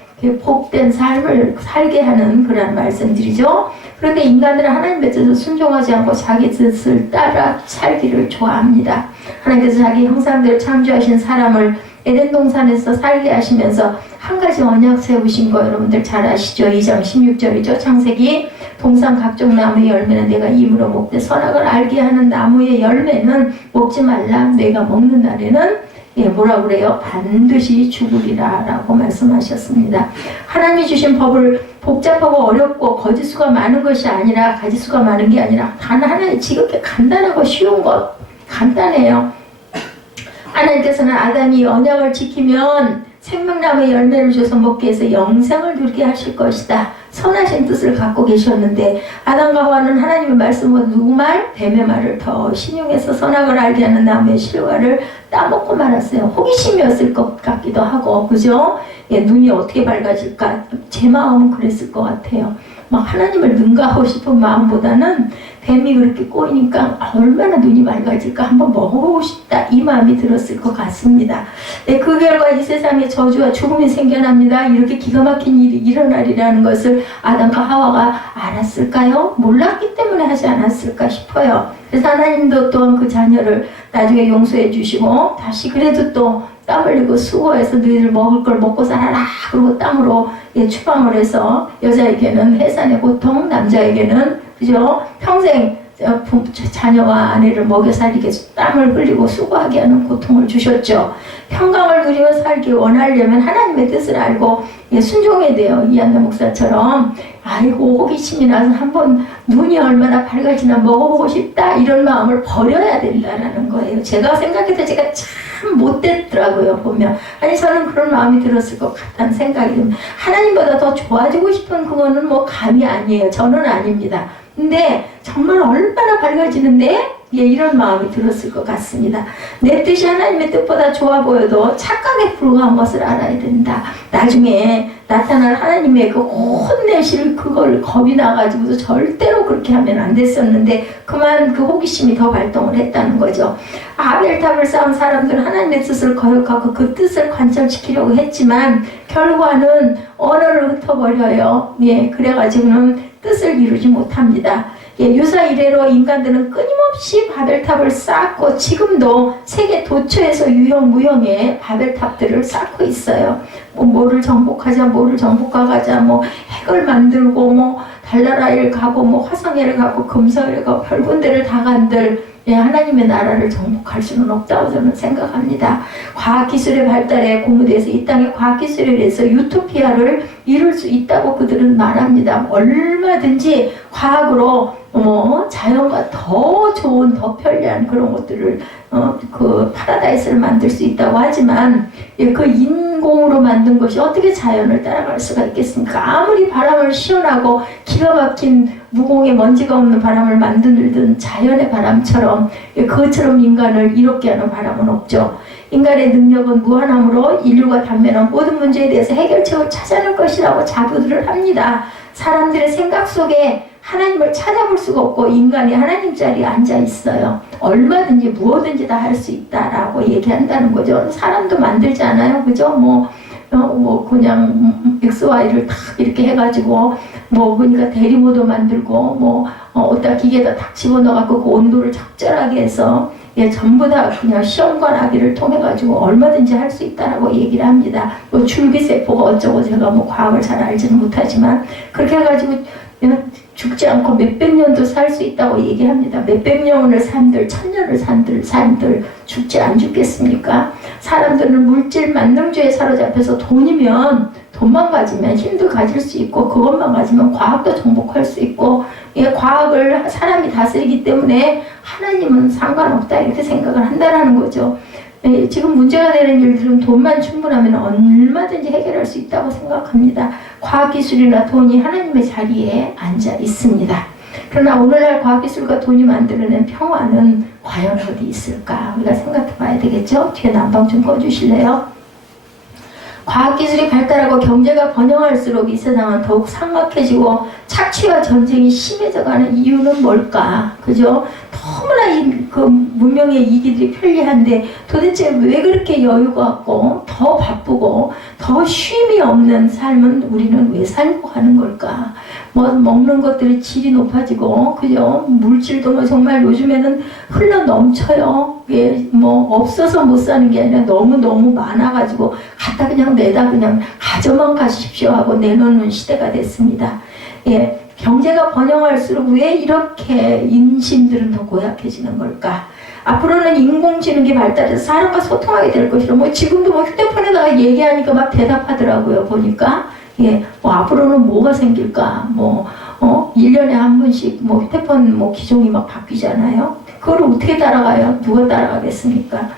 복된 삶을 살게 하는 그런 말씀들이죠. 그런데 인간들은 하나님의 뜻을 순종하지 않고 자기 뜻을 따라 살기를 좋아합니다. 하나님께서 자기 형상대로 창조하신 사람을 에덴 동산에서 살게 하시면서 한 가지 언약 세우신 거 여러분들 잘 아시죠? 2장 16절이죠. 창세기 동산 각종 나무의 열매는 내가 입으로 먹되 선악을 알게 하는 나무의 열매는 먹지 말라. 내가 먹는 날에는 뭐라 그래요? 반드시 죽으리라 라고 말씀하셨습니다. 하나님이 주신 법을 복잡하고 어렵고 거짓수가 많은 것이 아니라 가지수가 많은 게 아니라 단 하나의 지극히 간단하고 쉬운 것. 간단해요. 하나님께서는 아담이 언약을 지키면 생명나무의 열매를 줘서 먹게 해서 영생을 누리게 하실 것이다. 선하신 뜻을 갖고 계셨는데 아담과 하와는 하나님의 말씀보다 누구 말? 뱀의 말을 더 신용해서 선악을 알게 하는 나무의 실과를 따먹고 말았어요. 호기심이었을 것 같기도 하고, 그죠? 눈이 어떻게 밝아질까? 제 마음은 그랬을 것 같아요. 막 하나님을 능가하고 싶은 마음보다는 뱀이 그렇게 꼬이니까 얼마나 눈이 맑아질까 한번 먹어보고 싶다 이 마음이 들었을 것 같습니다. 그 결과 이 세상에 저주와 죽음이 생겨납니다. 이렇게 기가 막힌 일이 일어나리라는 것을 아담과 하와가 알았을까요? 몰랐기 때문에 하지 않았을까 싶어요. 그래서 하나님도 또한 그 자녀를 나중에 용서해 주시고 다시 그래도 또 땀 흘리고 수고해서 너희들 먹을 걸 먹고 살아라. 그리고 땀으로 추방을 해서 여자에게는 해산의 고통, 남자에게는 그죠? 평생 자녀와 아내를 먹여 살리게 땀을 흘리고 수고하게 하는 고통을 주셨죠. 평강을 누리며 살기 원하려면 하나님의 뜻을 알고 순종해야 돼요. 이한나 목사처럼 아이고 호기심이 나서 한번 눈이 얼마나 밝아지나 먹어보고 싶다 이런 마음을 버려야 된다라는 거예요. 제가 생각해도 제가 참 못됐더라고요. 보면 아니 저는 그런 마음이 들었을 것 같다는 생각이 듭니다. 하나님보다 더 좋아지고 싶은 그거는 뭐 감이 아니에요. 저는 아닙니다. 근데 정말 얼마나 밝아지는데 이런 마음이 들었을 것 같습니다. 내 뜻이 하나님의 뜻보다 좋아 보여도 착각에 불과한 것을 알아야 된다. 나중에 나타날 하나님의 그 혼내실 그걸 겁이 나가지고도 절대로 그렇게 하면 안 됐었는데 그만 그 호기심이 더 발동을 했다는 거죠. 아벨탑을 쌓은 사람들은 하나님의 뜻을 거역하고 그 뜻을 관철시키려고 했지만 결과는 언어를 흩어버려요. 그래가지고는 뜻을 이루지 못합니다. 유사 이래로 인간들은 끊임없이 바벨탑을 쌓고 지금도 세계 도처에서 유형무형의 바벨탑들을 쌓고 있어요. 뭐를 정복하자, 뭐를 정복하자, 핵을 만들고, 달나라를 가고, 화성에를 가고, 금성에를 가고, 별군데를 다 간들, 하나님의 나라를 정복할 수는 없다고 저는 생각합니다. 과학기술의 발달에 고무돼서 이 땅의 과학기술에 의해서 유토피아를 이룰 수 있다고 그들은 말합니다. 얼마든지 과학으로 자연과 더 좋은, 더 편리한 그런 것들을 그 파라다이스를 만들 수 있다고 하지만 그 인공으로 만든 것이 어떻게 자연을 따라갈 수가 있겠습니까? 아무리 바람을 시원하고 기가 막힌 무공에 먼지가 없는 바람을 만들든 자연의 바람처럼 그것처럼 인간을 이롭게 하는 바람은 없죠. 인간의 능력은 무한함으로 인류가 단면한 모든 문제에 대해서 해결책을 찾아낼 것이라고 자부들을 합니다. 사람들의 생각 속에 하나님을 찾아볼 수가 없고 인간이 하나님 자리에 앉아 있어요. 얼마든지 무엇든지 다 할 수 있다라고 얘기한다는 거죠. 사람도 만들지 않아요, 그죠? 그냥 XY를 탁 이렇게 해가지고 보니까 대리모도 만들고 어디다 기계에다 탁 집어넣어갖고 그 온도를 적절하게 해서 전부 다 그냥 시험관 아기를 통해 가지고 얼마든지 할 수 있다라고 얘기를 합니다. 줄기세포가 어쩌고 제가 과학을 잘 알지는 못하지만 그렇게 해가지고 죽지 않고 몇백 년도 살 수 있다고 얘기합니다. 몇백 년을 산들, 천년을 산들 죽지 안 죽겠습니까? 사람들은 물질 만능주의에 사로잡혀서 돈만 가지면 힘도 가질 수 있고 그것만 가지면 과학도 정복할 수 있고 과학을 사람이 다스리기 때문에 하나님은 상관없다 이렇게 생각을 한다는 거죠. 지금 문제가 되는 일들은 돈만 충분하면 얼마든지 해결할 수 있다고 생각합니다. 과학기술이나 돈이 하나님의 자리에 앉아 있습니다. 그러나 오늘날 과학기술과 돈이 만들어낸 평화는 과연 어디 있을까? 우리가 생각해 봐야 되겠죠? 뒤에 난방 좀 꺼주실래요? 과학기술이 발달하고 경제가 번영할수록 이 세상은 더욱 삭막해지고 착취와 전쟁이 심해져가는 이유는 뭘까? 그죠? 너무나 그 문명의 이기들이 편리한데 도대체 왜 그렇게 여유가 없고 더 바쁘고 더 쉼이 없는 삶은 우리는 왜 살고 가는 걸까? 먹는 것들이 질이 높아지고 그죠? 물질도 정말 요즘에는 흘러 넘쳐요. 이게 없어서 못 사는 게 아니라 너무 많아가지고 갖다 그냥 내다 그냥 가져만 가십시오 하고 내놓는 시대가 됐습니다. 경제가 번영할수록 왜 이렇게 인심들은 더 고약해지는 걸까? 앞으로는 인공지능이 발달해서 사람과 소통하게 될 것이라 지금도 휴대폰에다가 얘기하니까 막 대답하더라고요. 보니까 앞으로는 뭐가 생길까? 1년에 한 번씩 휴대폰 기종이 막 바뀌잖아요. 그걸 어떻게 따라가요? 누가 따라가겠습니까?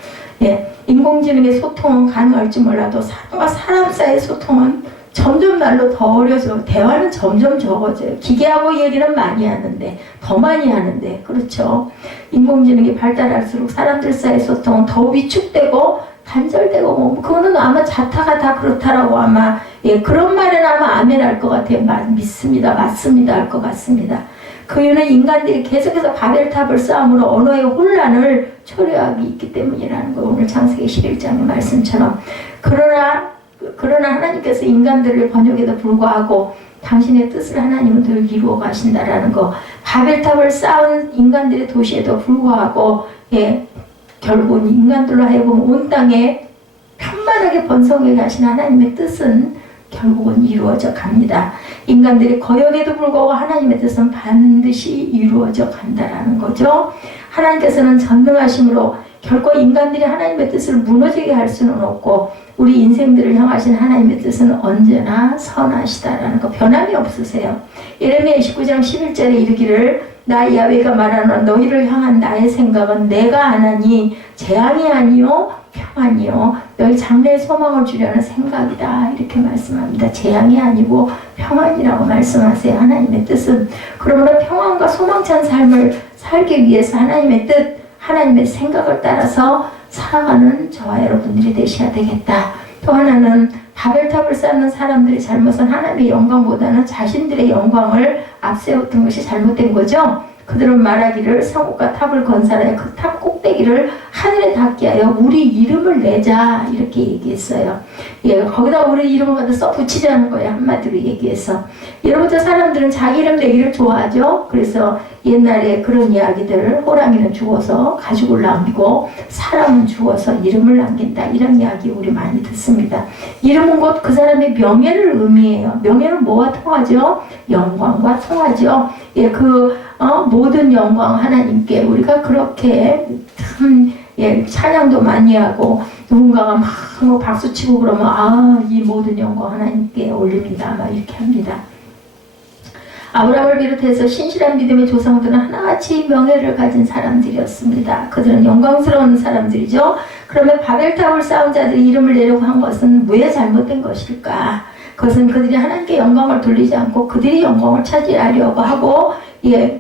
인공지능의 소통은 가능할지 몰라도 사람과 사람 사이의 소통은 점점 날로 더 어려져. 대화는 점점 적어져요. 기계하고 얘기는 많이 하는데 더 많이 하는데 그렇죠. 인공지능이 발달할수록 사람들 사이의 소통은 더 위축되고 단절되고 그거는 아마 자타가 다 그렇다라고 아마 그런 말은 아마 아멘 할 것 같아요. 믿습니다. 맞습니다. 할 것 같습니다. 그 이유는 인간들이 계속해서 바벨탑을 쌓음으로 언어의 혼란을 초래하기 있기 때문이라는 거 오늘 창세기 11장의 말씀처럼 그러나 하나님께서 인간들을 번역에도 불구하고 당신의 뜻을 하나님은 늘 이루어 가신다라는 거 바벨탑을 쌓은 인간들의 도시에도 불구하고 결국은 인간들로 하여금 온 땅에 충만하게 번성하게 하신 하나님의 뜻은 결국은 이루어져 갑니다. 인간들이 거역에도 불구하고 하나님의 뜻은 반드시 이루어져 간다라는 거죠. 하나님께서는 전능하심으로 결코 인간들이 하나님의 뜻을 무너지게 할 수는 없고 우리 인생들을 향하신 하나님의 뜻은 언제나 선하시다라는 거 변함이 없으세요. 예레미야 29장 11절에 이르기를 나 야훼가 말하노라 너희를 향한 나의 생각은 내가 안하니 재앙이 아니요 평안이요 너희 장래에 소망을 주려는 생각이다 이렇게 말씀합니다. 재앙이 아니고 평안이라고 말씀하세요. 하나님의 뜻은 그러므로 평안과 소망찬 삶을 살기 위해서 하나님의 뜻 하나님의 생각을 따라서 살아가는 저와 여러분들이 되셔야 되겠다. 또 하나는 바벨탑을 쌓는 사람들의 잘못은 하나님의 영광보다는 자신들의 영광을 앞세웠던 것이 잘못된 거죠. 그들은 말하기를 성읍과 탑을 건설하여 그 탑 꼭대기를 하늘에 닿게 하여 우리 이름을 내자 이렇게 얘기했어요. 예, 거기다 우리 이름을 갖다 써붙이자는 거예요. 한마디로 얘기해서. 예로부터 사람들은 자기 이름 내기를 좋아하죠. 그래서 옛날에 그런 이야기들 호랑이는 죽어서 가죽을 남기고 사람은 죽어서 이름을 남긴다 이런 이야기 우리 많이 듣습니다. 이름은 곧 그 사람의 명예를 의미해요. 명예는 뭐와 통하죠? 영광과 통하죠. 예, 모든 영광 하나님께 우리가 그렇게 참 찬양도 많이 하고 누군가가 막 박수치고 그러면 이 모든 영광 하나님께 올립니다. 막 이렇게 합니다. 아브라함을 비롯해서 신실한 믿음의 조상들은 하나같이 명예를 가진 사람들이었습니다. 그들은 영광스러운 사람들이죠. 그러면 바벨탑을 쌓은 자들이 이름을 내려고 한 것은 왜 잘못된 것일까? 그것은 그들이 하나님께 영광을 돌리지 않고 그들이 영광을 차지하려고 하고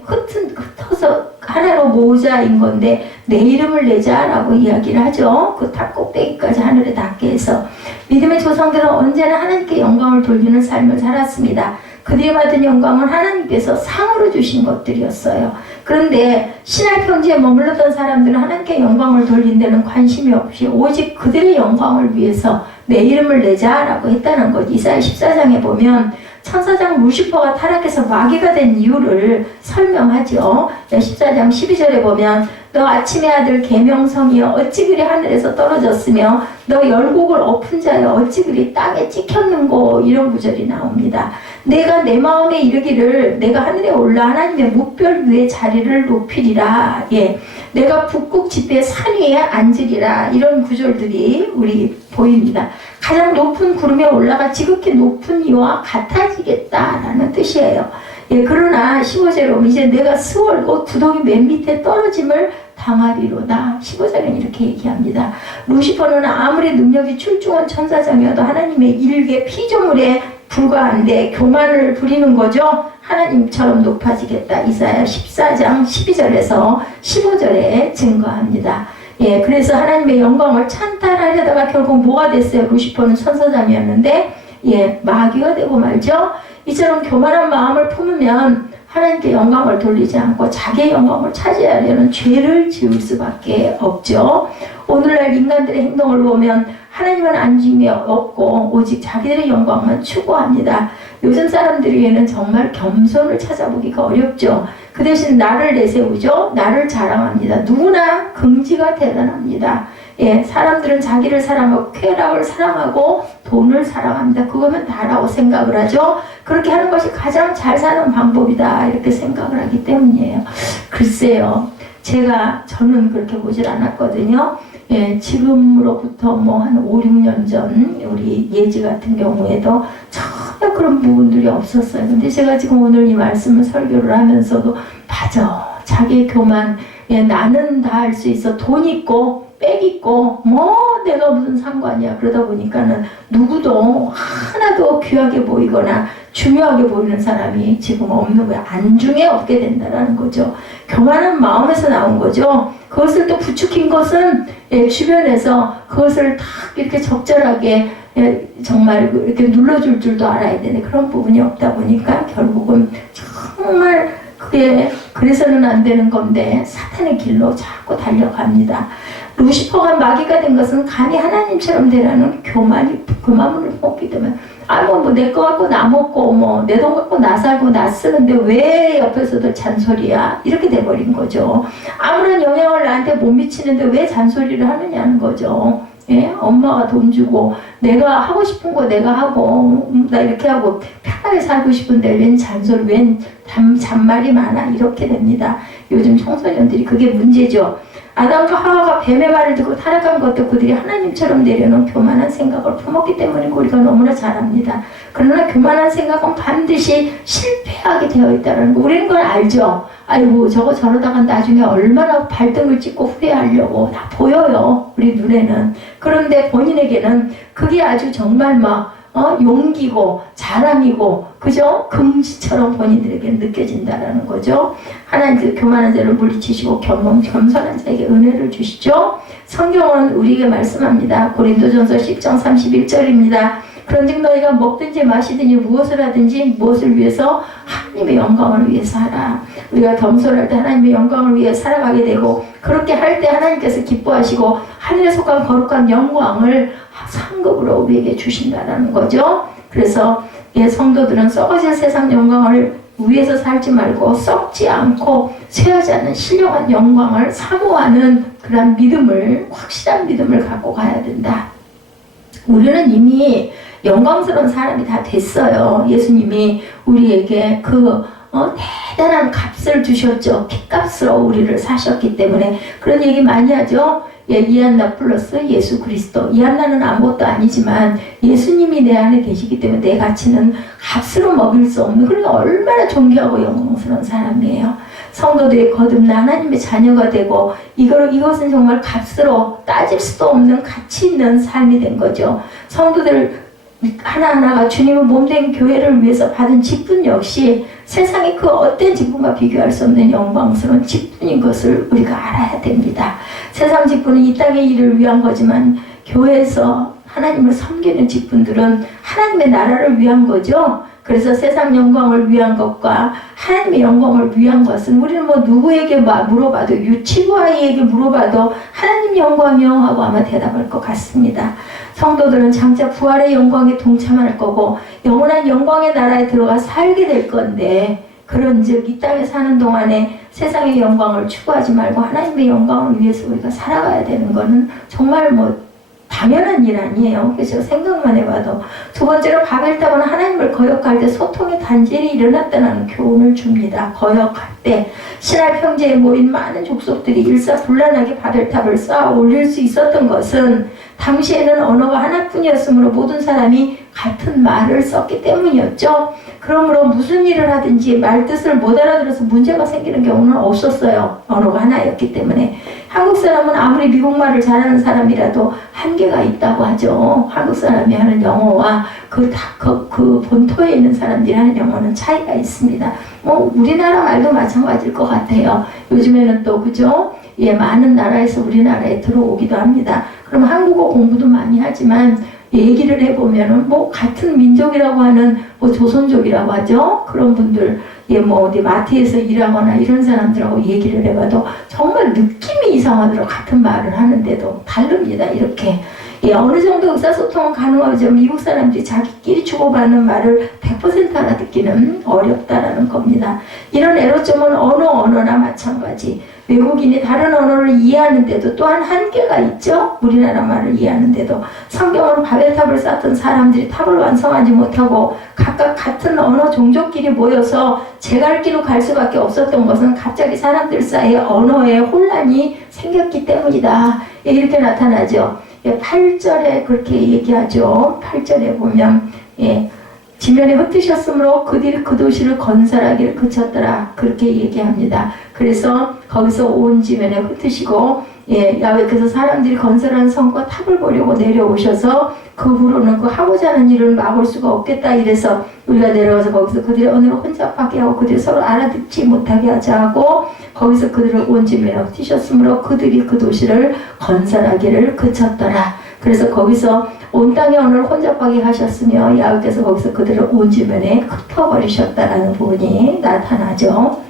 흩어서 하나로 모으자인 건데 내 이름을 내자라고 이야기를 하죠. 그 탑 꼭대기까지 하늘에 닿게 해서 믿음의 조상들은 언제나 하나님께 영광을 돌리는 삶을 살았습니다. 그들이 받은 영광은 하나님께서 상으로 주신 것들이었어요. 그런데 신약 평지에 머물렀던 사람들은 하나님께 영광을 돌린 데는 관심이 없이 오직 그들의 영광을 위해서 내 이름을 내자라고 했다는 것. 이사야 14장에 보면 천사장 루시퍼가 타락해서 마귀가 된 이유를 설명하죠. 14장 12절에 보면 너 아침의 아들 계명성이여 어찌 그리 하늘에서 떨어졌으며 너 열국을 엎은 자여 어찌 그리 땅에 찍혔는고 이런 구절이 나옵니다. 내가 내 마음에 이르기를 내가 하늘에 올라 하나님의 뭇별 위에 자리를 높이리라. 예, 내가 북극 지폐 산 위에 앉으리라. 이런 구절들이 우리 보입니다. 가장 높은 구름에 올라가 지극히 높은 이와 같아지겠다라는 뜻이에요. 예, 그러나 15절에 보면 이제 내가 스월고 구덩이 맨 밑에 떨어짐을 당하리로다. 15절은 이렇게 얘기합니다. 루시퍼는 아무리 능력이 출중한 천사장이어도 하나님의 일개 피조물에 불과한데 교만을 부리는 거죠. 하나님처럼 높아지겠다. 이사야 14장 12절에서 15절에 증거합니다. 예, 그래서 하나님의 영광을 찬탈하려다가 결국 뭐가 됐어요? 루시퍼는 천사장이었는데 예, 마귀가 되고 말죠. 이처럼 교만한 마음을 품으면 하나님께 영광을 돌리지 않고 자기의 영광을 차지하려는 죄를 지을 수밖에 없죠. 오늘날 인간들의 행동을 보면 하나님은 안중에 없고 오직 자기들의 영광만 추구합니다. 요즘 사람들에게는 정말 겸손을 찾아보기가 어렵죠. 그 대신 나를 내세우죠. 나를 자랑합니다. 누구나 긍지가 대단합니다. 예, 사람들은 자기를 사랑하고 쾌락을 사랑하고 돈을 사랑합니다. 그거면 다라고 생각을 하죠. 그렇게 하는 것이 가장 잘 사는 방법이다 이렇게 생각을 하기 때문이에요. 글쎄요, 저는 그렇게 보질 않았거든요. 예, 지금으로부터 한 5, 6년 전 우리 예지 같은 경우에도 전혀 그런 부분들이 없었어요. 근데 제가 지금 오늘 이 말씀을 설교를 하면서도 맞아, 자기의 교만, 예, 나는 다 할 수 있어, 돈 있고 빽 있고 내가 무슨 상관이야. 그러다 보니까는 누구도 하나도 귀하게 보이거나 중요하게 보이는 사람이 지금 없는 거야. 안중에 없게 된다라는 거죠. 교만한 마음에서 나온 거죠. 그것을 또 부추긴 것은 주변에서 그것을 딱 이렇게 적절하게 정말 이렇게 눌러줄 줄도 알아야 되네. 그런 부분이 없다 보니까 결국은 정말 그게 그래서는 안 되는 건데 사탄의 길로 자꾸 달려갑니다. 루시퍼가 마귀가 된 것은 감히 하나님처럼 되라는 교만을 먹기 때문에 내 거 갖고 나 먹고 내 돈 갖고 나 살고 나 쓰는데 왜 옆에서도 잔소리야? 이렇게 돼버린 거죠. 아무런 영향을 나한테 못 미치는데 왜 잔소리를 하느냐는 거죠. 예? 엄마가 돈 주고 내가 하고 싶은 거 내가 하고 나 이렇게 하고 편하게 살고 싶은데 웬 잔소리 웬 잔말이 많아 이렇게 됩니다. 요즘 청소년들이 그게 문제죠. 아담과 하와가 뱀의 말을 듣고 타락한 것도 그들이 하나님처럼 내려놓은 교만한 생각을 품었기 때문이고 우리가 너무나 잘 압니다. 그러나 교만한 생각은 반드시 실패하게 되어 있다는 거 우리는 그걸 알죠. 아이고 저거 저러다가 나중에 얼마나 발등을 찍고 후회하려고 다 보여요. 우리 눈에는. 그런데 본인에게는 그게 아주 정말 막 용기고 자랑이고 그죠? 금지처럼 본인들에게 느껴진다라는 거죠. 하나님 교만한 자를 물리치시고 겸손한 자에게 은혜를 주시죠. 성경은 우리에게 말씀합니다. 고린도전서 10장 31절입니다. 그런즉 너희가 먹든지 마시든지 무엇을 하든지 무엇을 위해서 하나님의 영광을 위해서 하라. 우리가 겸손할 때 하나님의 영광을 위해 살아가게 되고 그렇게 할 때 하나님께서 기뻐하시고 하늘에 속한 거룩한 영광을 상급으로 우리에게 주신다는 거죠. 그래서 성도들은 썩어질 세상 영광을 위해서 살지 말고 썩지 않고 쇠하지 않는 신령한 영광을 사모하는 그런 믿음을 확실한 믿음을 갖고 가야 된다. 우리는 이미 영광스러운 사람이 다 됐어요. 예수님이 우리에게 대단한 값을 주셨죠. 핏값으로 우리를 사셨기 때문에 그런 얘기 많이 하죠. 이안나 플러스 예수 그리스도. 이안나는 아무것도 아니지만 예수님이 내 안에 계시기 때문에 내 가치는 값으로 먹일 수 없는 그러니까 얼마나 존귀하고 영광스러운 사람이에요. 성도들이 거듭나 하나님의 자녀가 되고 이것은 정말 값으로 따질 수도 없는 가치 있는 삶이 된 거죠. 성도들 하나하나가 주님의 몸된 교회를 위해서 받은 직분 역시 세상의 그 어떤 직분과 비교할 수 없는 영광스러운 직분인 것을 우리가 알아야 됩니다. 세상 직분은 이 땅의 일을 위한 거지만 교회에서 하나님을 섬기는 직분들은 하나님의 나라를 위한 거죠. 그래서 세상 영광을 위한 것과 하나님의 영광을 위한 것은 우리는 누구에게 물어봐도 유치부 아이에게 물어봐도 하나님 영광이요 하고 아마 대답할 것 같습니다. 성도들은 장차 부활의 영광에 동참할 거고 영원한 영광의 나라에 들어가 살게 될 건데 그런즉 이 땅에 사는 동안에 세상의 영광을 추구하지 말고 하나님의 영광을 위해서 우리가 살아가야 되는 거는 정말 당연한 일 아니에요. 그래서 생각만 해봐도 두 번째로 바벨탑은 하나님을 거역할 때 소통의 단절이 일어났다는 교훈을 줍니다. 거역할 때 신할 평지에 모인 많은 족속들이 일사불란하게 바벨탑을 쌓아 올릴 수 있었던 것은 당시에는 언어가 하나뿐이었으므로 모든 사람이 같은 말을 썼기 때문이었죠. 그러므로 무슨 일을 하든지 말뜻을 못 알아들어서 문제가 생기는 경우는 없었어요. 언어가 하나였기 때문에. 한국 사람은 아무리 미국말을 잘하는 사람이라도 한계가 있다고 하죠. 한국 사람이 하는 영어와 그 본토에 있는 사람들이 하는 영어는 차이가 있습니다. 우리나라 말도 마찬가지일 것 같아요. 요즘에는 또 그죠? 많은 나라에서 우리나라에 들어오기도 합니다. 그럼 한국어 공부도 많이 하지만 얘기를 해보면은 같은 민족이라고 하는 조선족이라고 하죠. 그런 분들 어디 마트에서 일하거나 이런 사람들하고 얘기를 해봐도 정말 느낌이 이상하더라고. 같은 말을 하는데도 다릅니다. 이렇게 어느 정도 의사소통은 가능하죠. 미국 사람들이 자기끼리 주고받는 말을 100% 알아듣기는 어렵다라는 겁니다. 이런 애로점은 어느 언어나 마찬가지. 외국인이 다른 언어를 이해하는데도 또한 한계가 있죠. 우리나라 말을 이해하는데도. 성경은 바벨탑을 쌓던 사람들이 탑을 완성하지 못하고 각각 같은 언어 종족끼리 모여서 제갈기로 갈 수밖에 없었던 것은 갑자기 사람들 사이에 언어에 혼란이 생겼기 때문이다. 이렇게 나타나죠. 8절에 그렇게 얘기하죠. 8절에 보면 지면에 흩으셨으므로 그들이 그 도시를 건설하기를 그쳤더라. 그렇게 얘기합니다. 그래서 거기서 온 지면에 흩으시고 야훼께서 사람들이 건설한 성과 탑을 보려고 내려오셔서 그 후로는 그 하고자 하는 일을 막을 수가 없겠다 이래서 우리가 내려와서 거기서 그들의 언어를 혼잡하게 하고 그들이 서로 알아듣지 못하게 하자 하고 거기서 그들을 온 지면에 흩으셨으므로 그들이 그 도시를 건설하기를 그쳤더라. 그래서 거기서 온 땅의 언어를 혼잡하게 하셨으며 야훼께서 거기서 그들을 온 지면에 흩어버리셨다라는 부분이 나타나죠.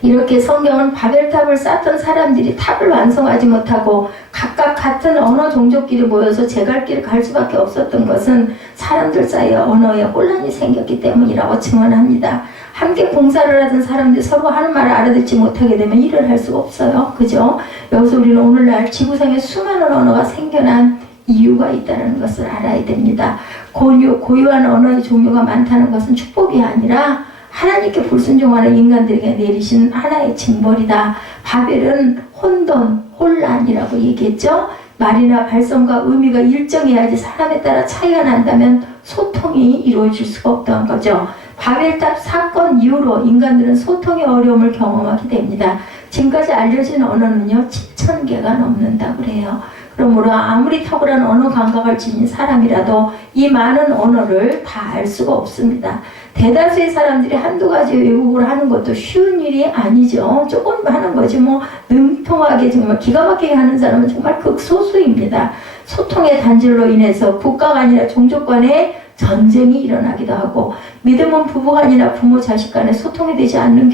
이렇게 성경은 바벨탑을 쌓던 사람들이 탑을 완성하지 못하고 각각 같은 언어 종족끼리 모여서 제 갈 길을 갈 수밖에 없었던 것은 사람들 사이에 언어에 혼란이 생겼기 때문이라고 증언합니다. 함께 봉사를 하던 사람들이 서로 하는 말을 알아듣지 못하게 되면 일을 할 수가 없어요. 그죠? 여기서 우리는 오늘날 지구상에 수많은 언어가 생겨난 이유가 있다는 것을 알아야 됩니다. 고유한 언어의 종류가 많다는 것은 축복이 아니라 하나님께 불순종하는 인간들에게 내리신 하나의 징벌이다. 바벨은 혼돈, 혼란이라고 얘기했죠. 말이나 발성과 의미가 일정해야지 사람에 따라 차이가 난다면 소통이 이루어질 수가 없던 거죠. 바벨탑 사건 이후로 인간들은 소통의 어려움을 경험하게 됩니다. 지금까지 알려진 언어는요 7,000개가 넘는다고 그래요. 그러므로 아무리 탁월한 언어 감각을 지닌 사람이라도 이 많은 언어를 다 알 수가 없습니다. 대다수의 사람들이 한두 가지 외국어를 하는 것도 쉬운 일이 아니죠. 조금 하는 거지 뭐 능통하게 정말 기가 막히게 하는 사람은 정말 극소수입니다. 소통의 단절로 인해서 국가 간이나 종족 간의 전쟁이 일어나기도 하고 믿음은 부부 간이나 부모 자식 간에 소통이 되지 않는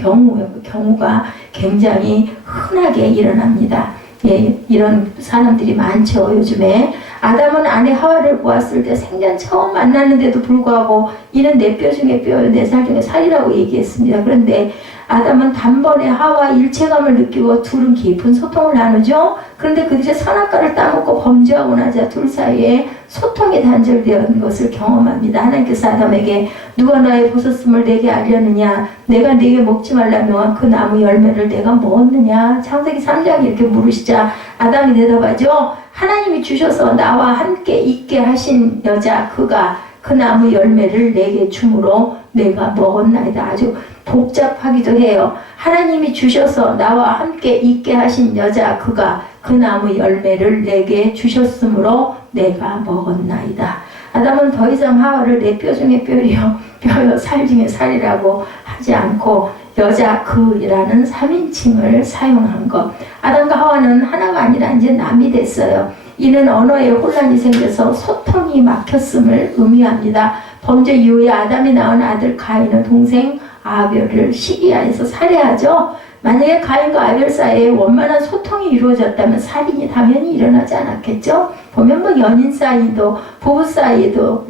경우가 굉장히 흔하게 일어납니다. 예, 이런 사람들이 많죠. 요즘에 아담은 아내 하와를 보았을 때 생전 처음 만났는데도 불구하고 이는 내 뼈 중에 뼈요 내 살 중에 살이라고 얘기했습니다. 그런데 아담은 단번에 하와 일체감을 느끼고 둘은 깊은 소통을 나누죠. 그런데 그들이 선악과를 따먹고 범죄하고 나자 둘 사이에 소통이 단절되는 것을 경험합니다. 하나님께서 아담에게 누가 나의 보셨음을 내게 알렸느냐, 내가 네게 먹지 말라며 그 나무 열매를 내가 먹었느냐. 창세기 3장 이렇게 물으시자 아담이 대답하죠. 하나님이 주셔서 나와 함께 있게 하신 여자 그가 그 나무 열매를 내게 주므로 내가 먹었나이다. 아주 복잡하기도 해요. 하나님이 주셔서 나와 함께 있게 하신 여자 그가 그 나무 열매를 내게 주셨으므로 내가 먹었나이다. 아담은 더 이상 하와를 내 뼈 중에 뼈요 뼈요 살 중에 살이라고 하지 않고 여자 그이라는 3인칭을 사용한 것. 아담과 하와는 하나가 아니라 이제 남이 됐어요. 이는 언어에 혼란이 생겨서 소통이 막혔음을 의미합니다. 범죄 이후에 아담이 낳은 아들 가인은 동생 아벨을 시기하여서 살해하죠. 만약에 가인과 아벨 사이에 원만한 소통이 이루어졌다면 살인이 당연히 일어나지 않았겠죠. 보면 뭐 연인 사이도 부부 사이도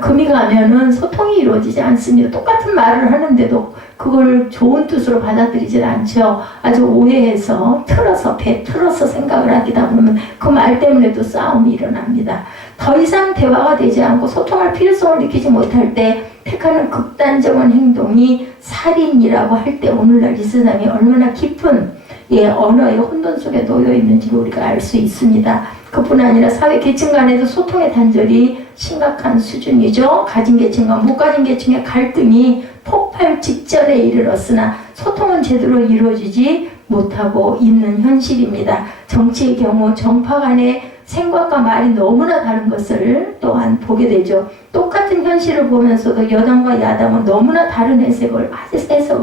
금이 가면은 소통이 이루어지지 않습니다. 똑같은 말을 하는데도 그걸 좋은 뜻으로 받아들이질 않죠. 아주 오해해서 틀어서 생각을 하기다 보면 그 말 때문에도 싸움이 일어납니다. 더 이상 대화가 되지 않고 소통할 필요성을 느끼지 못할 때 택하는 극단적인 행동이 살인이라고 할 때 오늘날 이 세상이 얼마나 깊은 언어의 혼돈 속에 놓여 있는지를 우리가 알 수 있습니다. 그뿐 아니라 사회 계층 간에도 소통의 단절이 심각한 수준이죠. 가진 계층과 못 가진 계층의 갈등이 폭발 직전에 이르렀으나 소통은 제대로 이루어지지 못하고 있는 현실입니다. 정치의 경우 정파 간의 생각과 말이 너무나 다른 것을 또한 보게 되죠. 똑같은 현실을 보면서도 여당과 야당은 너무나 다른 해석을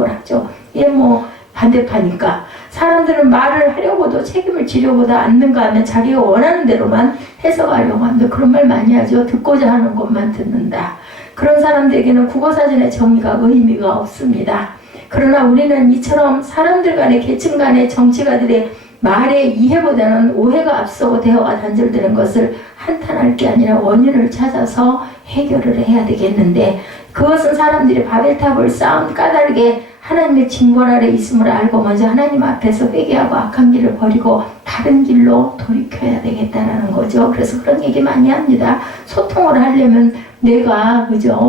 하죠. 이게 뭐 반대파니까. 사람들은 말을 하려고도 책임을 지려고도 않는가 하면 자기가 원하는 대로만 해석하려고 합니다. 그런 말 많이 하죠. 듣고자 하는 것만 듣는다. 그런 사람들에게는 국어사전의 정의가 의미가 없습니다. 그러나 우리는 이처럼 사람들 간의 계층 간의 정치가들의 말의 이해보다는 오해가 앞서고 대화가 단절되는 것을 한탄할 게 아니라 원인을 찾아서 해결을 해야 되겠는데 그것은 사람들이 바벨탑을 쌓은 까닭에 하나님의 징벌 아래 있음을 알고 먼저 하나님 앞에서 회개하고 악한 길을 버리고 다른 길로 돌이켜야 되겠다라는 거죠. 그래서 그런 얘기 많이 합니다. 소통을 하려면 내가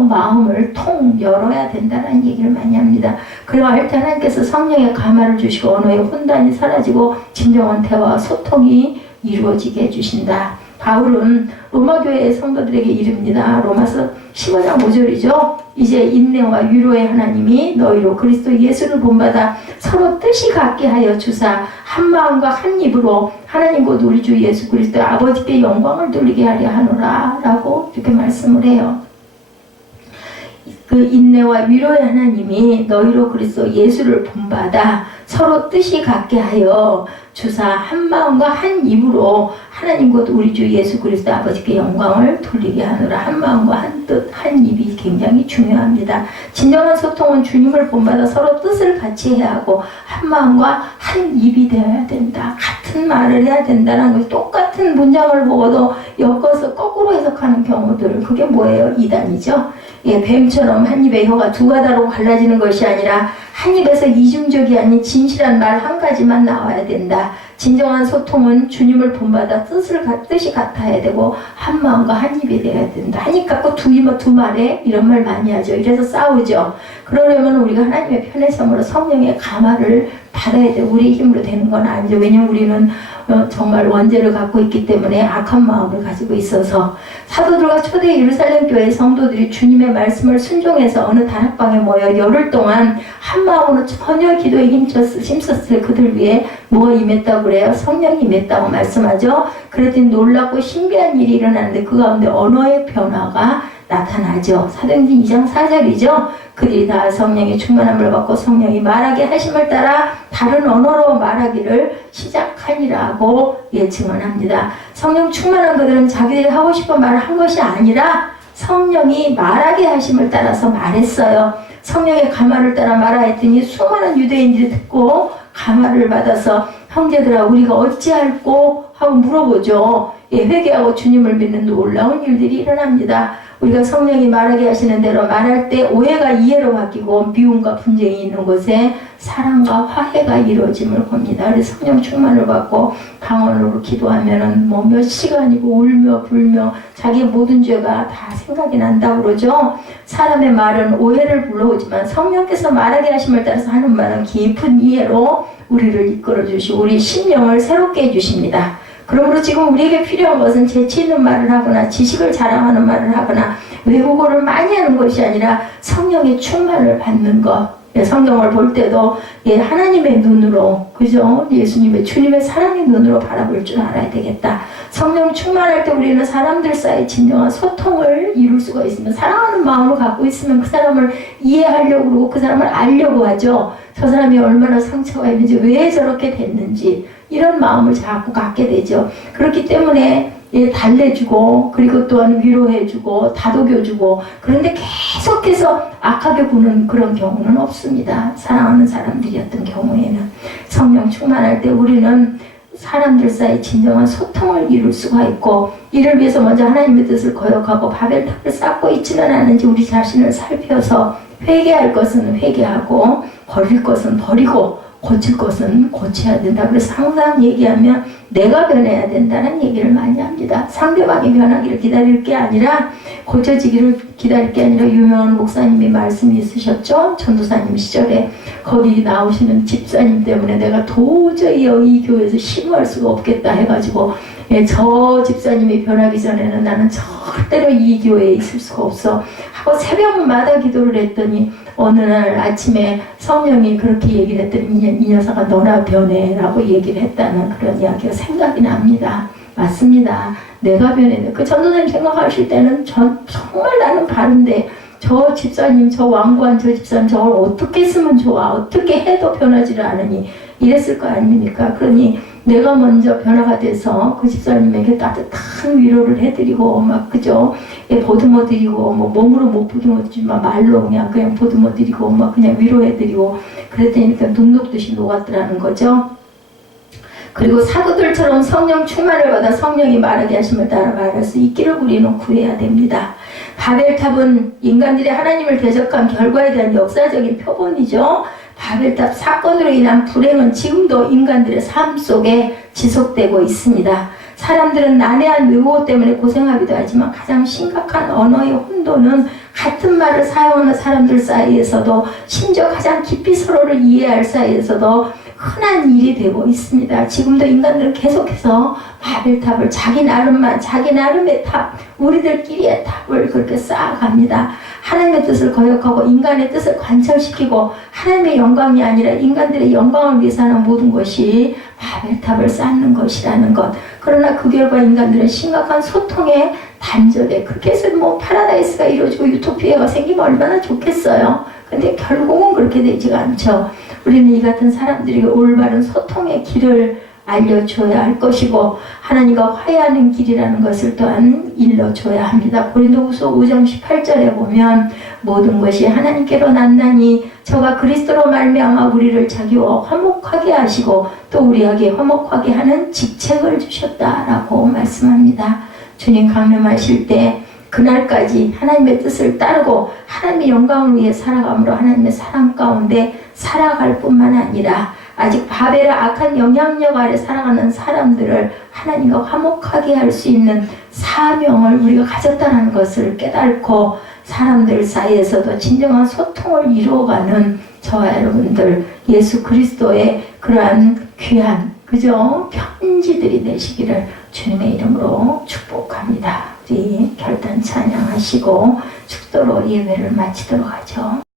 마음을 통 열어야 된다는 얘기를 많이 합니다. 그러할 때 하나님께서 성령의 감화를 주시고 언어의 혼란이 사라지고 진정한 대화와 소통이 이루어지게 해주신다. 바울은 로마교회의 성도들에게 이릅니다. 로마서 15장 5절이죠. 이제 인내와 위로의 하나님이 너희로 그리스도 예수를 본받아 서로 뜻이 같게 하여 주사 한 마음과 한 입으로 하나님 곧 우리 주 예수 그리스도의 아버지께 영광을 돌리게 하려 하노라 라고 이렇게 말씀을 해요. 그 인내와 위로의 하나님이 너희로 그리스도 예수를 본받아 서로 뜻이 같게 하여 주사 한 마음과 한 입으로 하나님 곧 우리 주 예수 그리스도 아버지께 영광을 돌리게 하느라 한 마음과 한 뜻, 한 입이 굉장히 중요합니다. 진정한 소통은 주님을 본받아 서로 뜻을 같이 해야 하고 한 마음과 한 입이 되어야 된다. 같은 말을 해야 된다는 것이 똑같은 문장을 보고도 엮어서 거꾸로 해석하는 경우들, 그게 뭐예요? 이단이죠. 예, 뱀처럼 한 입의 혀가 두 가닥으로 갈라지는 것이 아니라 한 입에서 이중적이 아닌 진실한 말 한 가지만 나와야 된다. 진정한 소통은 주님을 본받아 뜻이 같아야 되고 한 마음과 한 입이 돼야 된다. 한 입 갖고 두 말에 이런 말 많이 하죠. 이래서 싸우죠. 그러려면 우리가 하나님의 편에 섬으로 성령의 감화를 받아야 돼. 우리 힘으로 되는 건 아니죠. 왜냐면 우리는 정말 원죄를 갖고 있기 때문에 악한 마음을 가지고 있어서 사도들과 초대 예루살렘 교회 성도들이 주님의 말씀을 순종해서 어느 다락방에 모여 열흘 동안 한 마음으로 전혀 기도에 힘썼을 그들 위에 뭐가 임했다고 그래요? 성령이 임했다고 말씀하죠. 그랬더니 놀랍고 신비한 일이 일어나는데 그 가운데 언어의 변화가 나타나죠. 사도행전 2장 4절이죠. 그들이 다 성령의 충만함을 받고 성령이 말하게 하심을 따라 다른 언어로 말하기를 시작하니라고 증언합니다. 성령 충만한 그들은 자기들이 하고 싶은 말을 한 것이 아니라 성령이 말하게 하심을 따라서 말했어요. 성령의 감화를 따라 말하였더니 수많은 유대인들이 듣고 감화를 받아서 형제들아 우리가 어찌할꼬 하고 물어보죠. 회개하고 주님을 믿는 놀라운 일들이 일어납니다. 우리가 성령이 말하게 하시는 대로 말할 때 오해가 이해로 바뀌고 미움과 분쟁이 있는 곳에 사랑과 화해가 이루어짐을 봅니다. 그래서 성령 충만을 받고 방언으로 기도하면은 뭐 몇 시간이고 울며 불며 자기의 모든 죄가 다 생각이 난다고 그러죠. 사람의 말은 오해를 불러오지만 성령께서 말하게 하심을 따라서 하는 말은 깊은 이해로 우리를 이끌어 주시고 우리 심령을 새롭게 해주십니다. 그러므로 지금 우리에게 필요한 것은 재치 있는 말을 하거나 지식을 자랑하는 말을 하거나 외국어를 많이 하는 것이 아니라 성령의 충만을 받는 것. 성경을 볼 때도 하나님의 눈으로, 그죠? 예수님의 주님의 사랑의 눈으로 바라볼 줄 알아야 되겠다. 성령 충만할 때 우리는 사람들 사이 진정한 소통을 이룰 수가 있으면 사랑하는 마음을 갖고 있으면 그 사람을 이해하려고 그러고 그 사람을 알려고 하죠. 저 사람이 얼마나 상처가 있는지 왜 저렇게 됐는지 이런 마음을 자꾸 갖게 되죠. 그렇기 때문에 달래주고 그리고 또한 위로해주고 다독여주고 그런데 계속해서 악하게 구는 그런 경우는 없습니다. 사랑하는 사람들이었던 경우에는 성령 충만할 때 우리는 사람들 사이 진정한 소통을 이룰 수가 있고 이를 위해서 먼저 하나님의 뜻을 거역하고 바벨탑을 쌓고 있지는 않은지 우리 자신을 살펴서 회개할 것은 회개하고 버릴 것은 버리고 고칠 것은 고쳐야 된다. 그래서 항상 얘기하면 내가 변해야 된다는 얘기를 많이 합니다. 상대방이 변하기를 기다릴 게 아니라 고쳐지기를 기다릴 게 아니라 유명한 목사님이 말씀이 있으셨죠. 전도사님 시절에 거기 나오시는 집사님 때문에 내가 도저히 이 교회에서 신고할 수가 없겠다 해가지고 저 집사님이 변하기 전에는 나는 절대로 이 교회에 있을 수가 없어 하고 새벽마다 기도를 했더니 어느 날 아침에 성령이 그렇게 얘기를 했더니 이 녀석아 너나 변해 라고 얘기를 했다는 그런 이야기가 생각이 납니다. 맞습니다. 내가 변해. 그 전도사님 생각하실 때는 정말 나는 바른데 저 집사님, 저 완고한 저 집사님 저걸 어떻게 쓰면 좋아? 어떻게 해도 변하지를 않으니 이랬을 거 아닙니까? 그러니 내가 먼저 변화가 돼서 그 집사님에게 따뜻한 위로를 해드리고 막 그죠? 보듬어 드리고 뭐 몸으로 못 보듬어 드리지만 말로 그냥 보듬어 드리고 막 그냥 위로해드리고 그랬더니 눈 녹듯이 녹았더라는 거죠. 그리고 사도들처럼 성령 충만을 받아 성령이 말하게 하심을 따라 말할 수 있기를 우리는 구해야 됩니다. 바벨탑은 인간들이 하나님을 대적한 결과에 대한 역사적인 표본이죠. 바벨탑 사건으로 인한 불행은 지금도 인간들의 삶 속에 지속되고 있습니다. 사람들은 난해한 외국어 때문에 고생하기도 하지만 가장 심각한 언어의 혼돈은 같은 말을 사용하는 사람들 사이에서도 심지어 가장 깊이 서로를 이해할 사이에서도 흔한 일이 되고 있습니다. 지금도 인간들은 계속해서 바벨탑을 자기 나름의 탑, 우리들끼리의 탑을 그렇게 쌓아갑니다. 하나님의 뜻을 거역하고 인간의 뜻을 관철시키고 하나님의 영광이 아니라 인간들의 영광을 위해서 하는 모든 것이 바벨탑을 쌓는 것이라는 것. 그러나 그 결과 인간들은 심각한 소통의 단절에 그렇게 해서 파라다이스가 이루어지고 유토피아가 생기면 얼마나 좋겠어요. 근데 결국은 그렇게 되지가 않죠. 우리는 이 같은 사람들이 올바른 소통의 길을 알려줘야 할 것이고 하나님과 화해하는 길이라는 것을 또한 일러줘야 합니다. 고린도후서 5장 18절에 보면 모든 것이 하나님께로 났나니 저가 그리스도로 말미암아 우리를 자기와 화목하게 하시고 또 우리에게 화목하게 하는 직책을 주셨다라고 말씀합니다. 주님 강림하실 때 그날까지 하나님의 뜻을 따르고 하나님의 영광을 위해 살아감으로 하나님의 사랑 가운데 살아갈 뿐만 아니라 아직 바벨의 악한 영향력 아래 살아가는 사람들을 하나님과 화목하게 할 수 있는 사명을 우리가 가졌다는 것을 깨닫고 사람들 사이에서도 진정한 소통을 이루어가는 저와 여러분들 예수 그리스도의 그러한 귀한 그저 편지들이 되시기를 주님의 이름으로 축복합니다. 우리 결단 찬양하시고 축도로 예배를 마치도록 하죠.